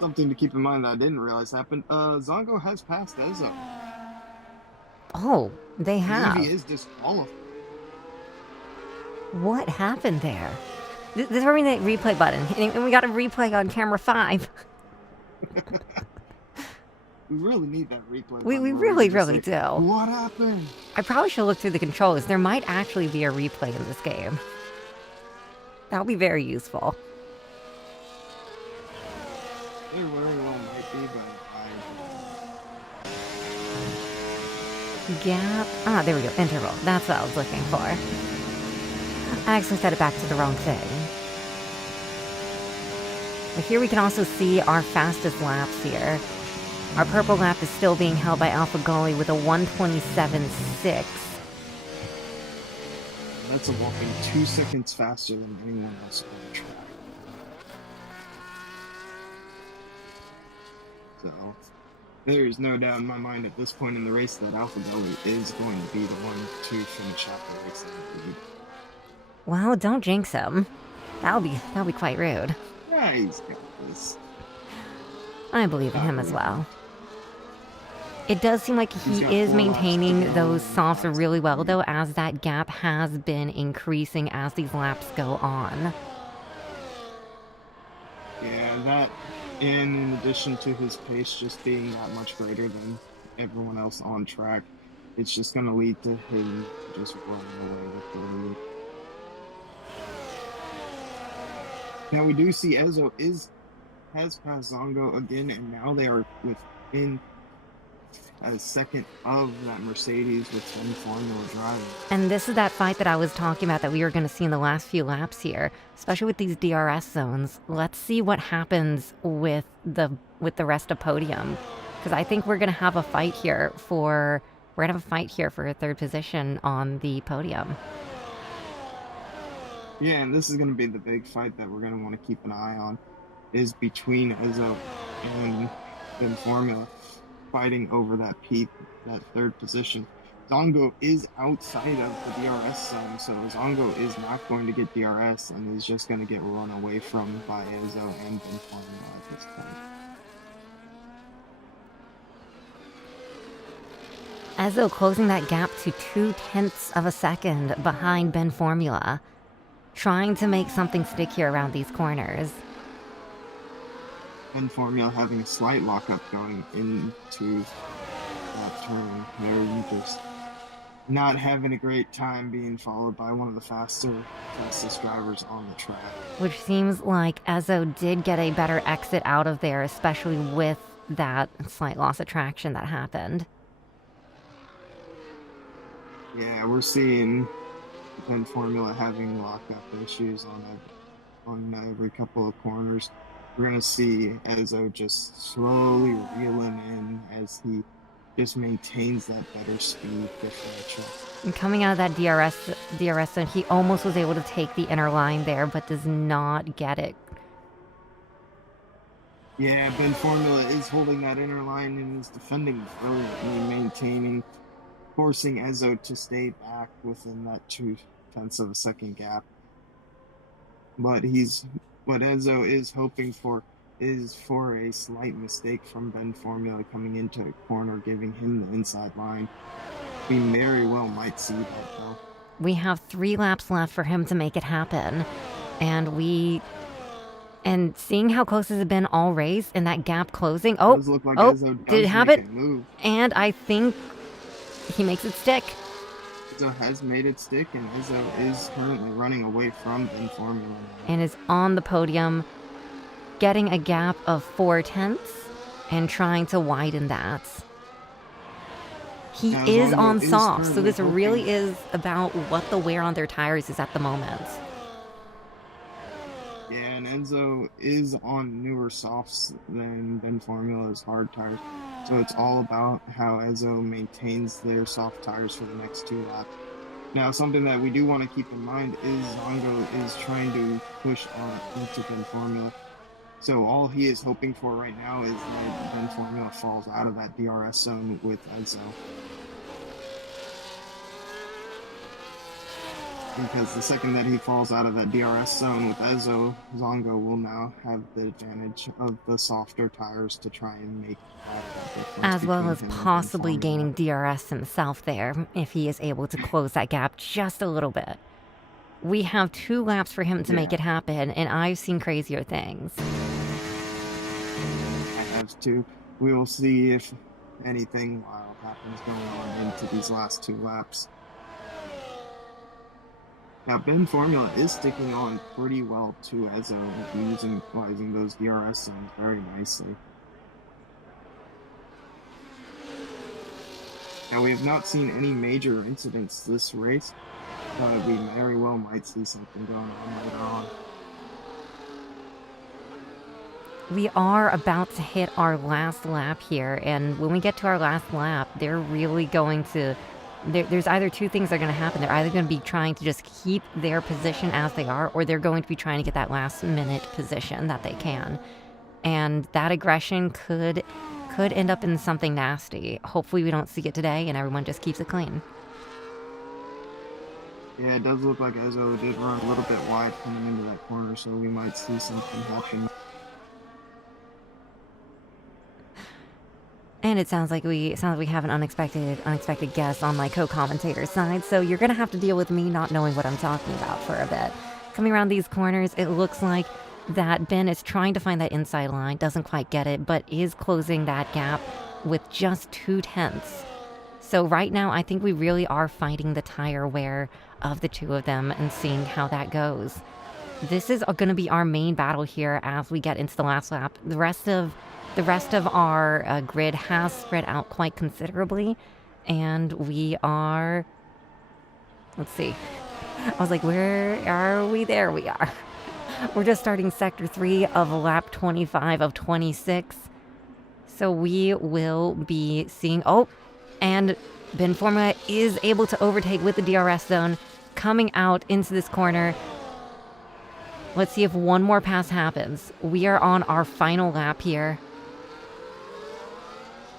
Something to keep in mind that I didn't realize happened. Zongo has passed Ezo. Oh, they have. He is disqualified. What happened there? This is where we need the replay button, and we got a replay on camera 5. We really need that replay. We really do. What happened? I probably should look through the controls. There might actually be a replay in this game. That would be very useful. There very well might be, but Gap. Ah, there we go. Interval. That's what I was looking for. I actually set it back to the wrong thing. But here we can also see our fastest laps here. Our purple lap is still being held by Alpha Gully with a 1:27.6. That's a whopping 2 seconds faster than anyone else on the track. So, there is no doubt in my mind at this point in the race that Alpha Gully is going to be the one to finish out the race in the lead. Well, don't jinx him. That'll be quite rude. Yeah, he's got this. I believe in him as well. It does seem like He's he got is 4 laps to maintaining go those and softs that's really well, pretty- though, as that gap has been increasing as these laps go on. Yeah, that, and in addition to his pace just being that much greater than everyone else on track, it's just going to lead to him just running away with the lead. Now we do see Ezzo has passed Zongo again, and now they are within a second of that Mercedes with 10 Formula driving. And this is that fight that I was talking about that we were going to see in the last few laps here, especially with these DRS zones. Let's see what happens with the rest of podium, because I think we're going to have a fight here for a third position on the podium. Yeah, and this is going to be the big fight that we're going to want to keep an eye on, is between Ezzo and Ben Formula fighting over that third position. Zongo is outside of the DRS zone, so Zongo is not going to get DRS and is just going to get run away from by Ezzo and Ben Formula at this point. Ezzo closing that gap to 0.2 of a second behind Ben Formula, trying to make something stick here around these corners. Ben Formula having a slight lockup going into that turn. They're just not having a great time being followed by one of the fastest drivers on the track. Which seems like Ezzo did get a better exit out of there, especially with that slight loss of traction that happened. Yeah, we're seeing Ben Formula having lockup issues on every couple of corners. We're going to see Ezzo just slowly reeling in as he just maintains that better speed differential. And coming out of that DRS zone, he almost was able to take the inner line there, but does not get it. Yeah, Ben Formula is holding that inner line and is defending brilliantly, maintaining, forcing Ezzo to stay back within that 0.2 of a second gap. But what Ezzo is hoping for is for a slight mistake from Ben Formula coming into a corner, giving him the inside line. We very well might see that, though. We have 3 laps left for him to make it happen. And seeing how close has it been all race and that gap closing. It does look like Ezzo did it does have make it? a move. And I think he makes it stick. Ezzo has made it stick, and Ezzo is currently running away from Ben Formula now. And is on the podium, getting a gap of 0.4 and trying to widen that. He Now, is Zongo on is soft, so currently this really hoping- is about what the wear on their tires is at the moment. Yeah, and Enzo is on newer softs than Ben Formula's hard tires. So it's all about how Enzo maintains their soft tires for the next 2 laps. Now, something that we do want to keep in mind is Zongo is trying to push on into Ben Formula. So all he is hoping for right now is that Ben Formula falls out of that DRS zone with Enzo. Because the second that he falls out of that DRS zone with Ezzo, Zongo will now have the advantage of the softer tires to try and make that difference. As well between as him and possibly Ben Formula. gaining DRS himself there, if he is able to close that gap just a little bit. We have 2 laps for him to make it happen, and I've seen crazier things. I have to. We will see if anything wild happens going on into these last 2 laps. Now, Ben Formula is sticking on pretty well to Ezzo, utilizing those DRS zones very nicely. Now, we have not seen any major incidents this race, but we very well might see something going on later on. We are about to hit our last lap here, and when we get to our last lap, they're really going to... There's either 2 things that are going to happen. They're either going to be trying to just keep their position as they are, or they're going to be trying to get that last-minute position that they can. And that aggression could end up in something nasty. Hopefully we don't see it today, and everyone just keeps it clean. Yeah, it does look like Ezzo did run a little bit wide coming into that corner, so we might see something happen. And it sounds like we have an unexpected guest on my co-commentator side, so you're gonna have to deal with me not knowing what I'm talking about for a bit. Coming around these corners, it looks like that Ben is trying to find that inside line, doesn't quite get it, but is closing that gap with just 0.2. So right now, I think we really are fighting the tire wear of the two of them and seeing how that goes. This is going to be our main battle here as we get into the last lap. The rest of our grid has spread out quite considerably, and we are. Let's see. I was like, where are we? There we are. We're just starting sector 3 of lap 25 of 26. So we will be seeing. Oh, and Ben Formula is able to overtake with the DRS zone coming out into this corner. Let's see if one more pass happens. We are on our final lap here.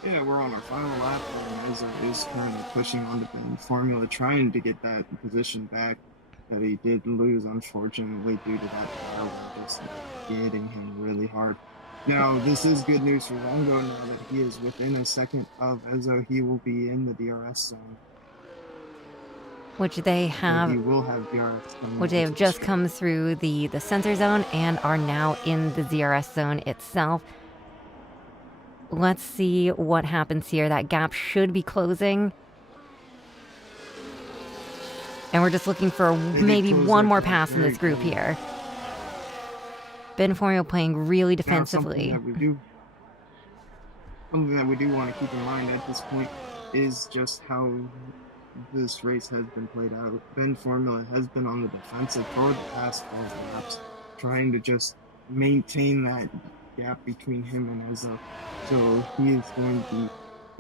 Yeah, we're on our final lap, and Ezra is currently pushing on to Ben Formula, trying to get that position back that he did lose, unfortunately, due to that power just hitting him really hard. Now, this is good news for Longo now that he is within a second of Ezzo. He will be in the DRS zone. Which they have. So he will have DRS zone. Which they have just come through the sensor zone and are now in the DRS zone itself. Let's see what happens here. That gap should be closing. And we're just looking for maybe one more pass in this group here. Ben Formula playing really defensively. Something that we do want to keep in mind at this point is just how this race has been played out. Ben Formula has been on the defensive for the past 12 laps, trying to just maintain that gap between him and Ezzo. So he is going to be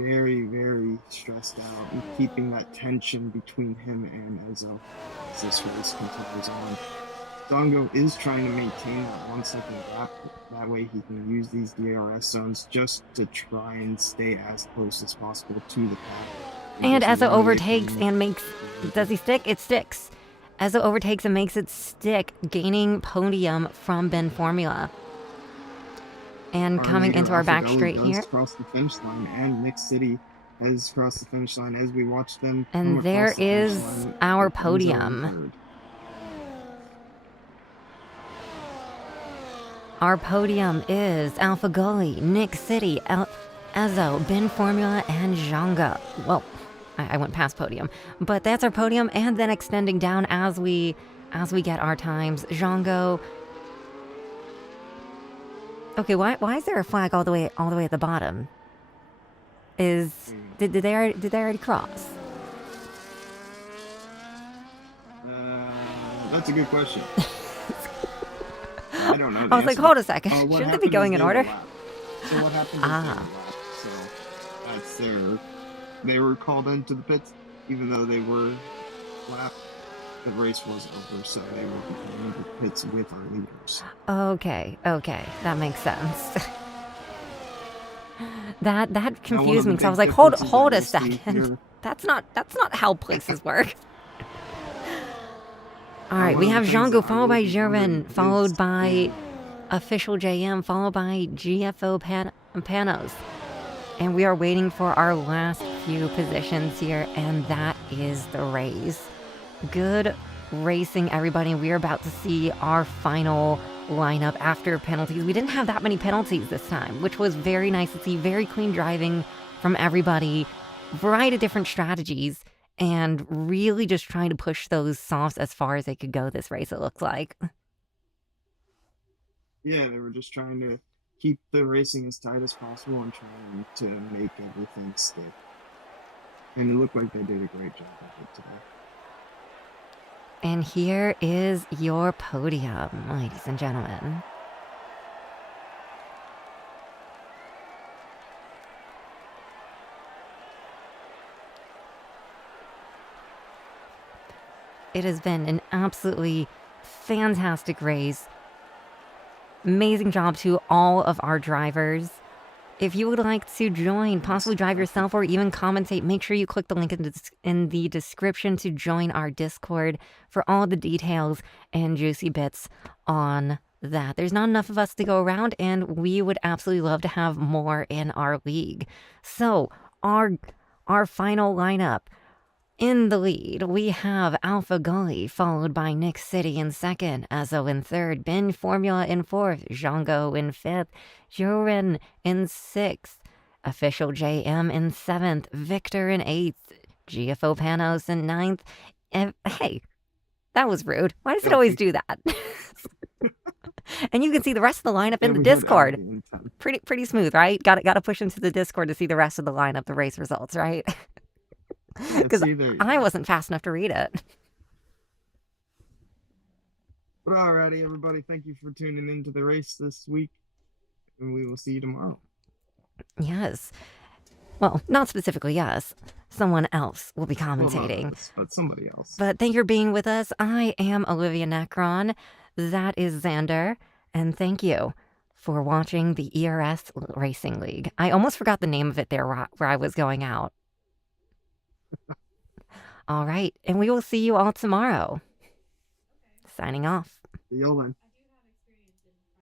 very, very stressed out and keeping that tension between him and Ezzo as this race continues on. Dongo is trying to maintain that 1 second gap. That way he can use these DRS zones just to try and stay as close as possible to the pack. And Ezzo overtakes and makes... Does he stick? It sticks. Ezzo overtakes and makes it stick, gaining podium from Ben Formula. And coming into our back straight here. Cross the finish line, and Nick City has crossed the finish line as we watch them. And there is our podium. Our podium is Alpha Gully, Nick City, Ezzo, Ben Formula, and Zhanga. Well, I went past podium, but that's our podium, and then extending down as we get our times. Zhango. Okay, why is there a flag all the way at the bottom? Did they already cross? That's a good question. I don't know. I was like, hold a second. Shouldn't they be going in order? So what happened? So that's they were called into the pits, even though they were lapped. The race was over, so they will be going into the pits with our leaders. Okay, that makes sense. that confused me because I was like, hold a second. That's not how places work. All right, we have Zhango followed by Gervin, followed by Official JM, followed by GFO Panos. And we are waiting for our last few positions here, and that is the race. Good racing, everybody. We are about to see our final lineup after penalties. We didn't have that many penalties this time, which was very nice to see. Very clean driving from everybody. Variety of different strategies. And really just trying to push those softs as far as they could go this race, it looked like. Yeah, they were just trying to keep the racing as tight as possible and trying to make everything stick. And it looked like they did a great job of it today. And here is your podium, ladies and gentlemen. It has been an absolutely fantastic race. Amazing job to all of our drivers. If you would like to join, possibly drive yourself or even commentate, make sure you click the link in the description to join our Discord for all the details and juicy bits on that there's not enough of us to go around, and we would absolutely love to have more in our league. So our final lineup. In the lead, we have Alpha Gully, followed by Nick City in second, Ezzo in third, Bin Formula in fourth, Django in fifth, Jorin in sixth, Official JM in seventh, Victor in eighth, GFO Panos in ninth. And hey, that was rude. Why does it always do that? And you can see the rest of the lineup in the Discord. Pretty smooth, right? Got to push into the Discord to see the rest of the lineup, the race results, right? Because I wasn't fast enough to read it. But alrighty, everybody, thank you for tuning into the race this week, and we will see you tomorrow. Yes. Well, not specifically us. Someone else will be commentating. Well, not us, but somebody else. But thank you for being with us. I am Olivia Necron. That is Xander. And thank you for watching the ERS Racing League. I almost forgot the name of it there where I was going out. All right, and we will see you all tomorrow. Signing off. See y'all then.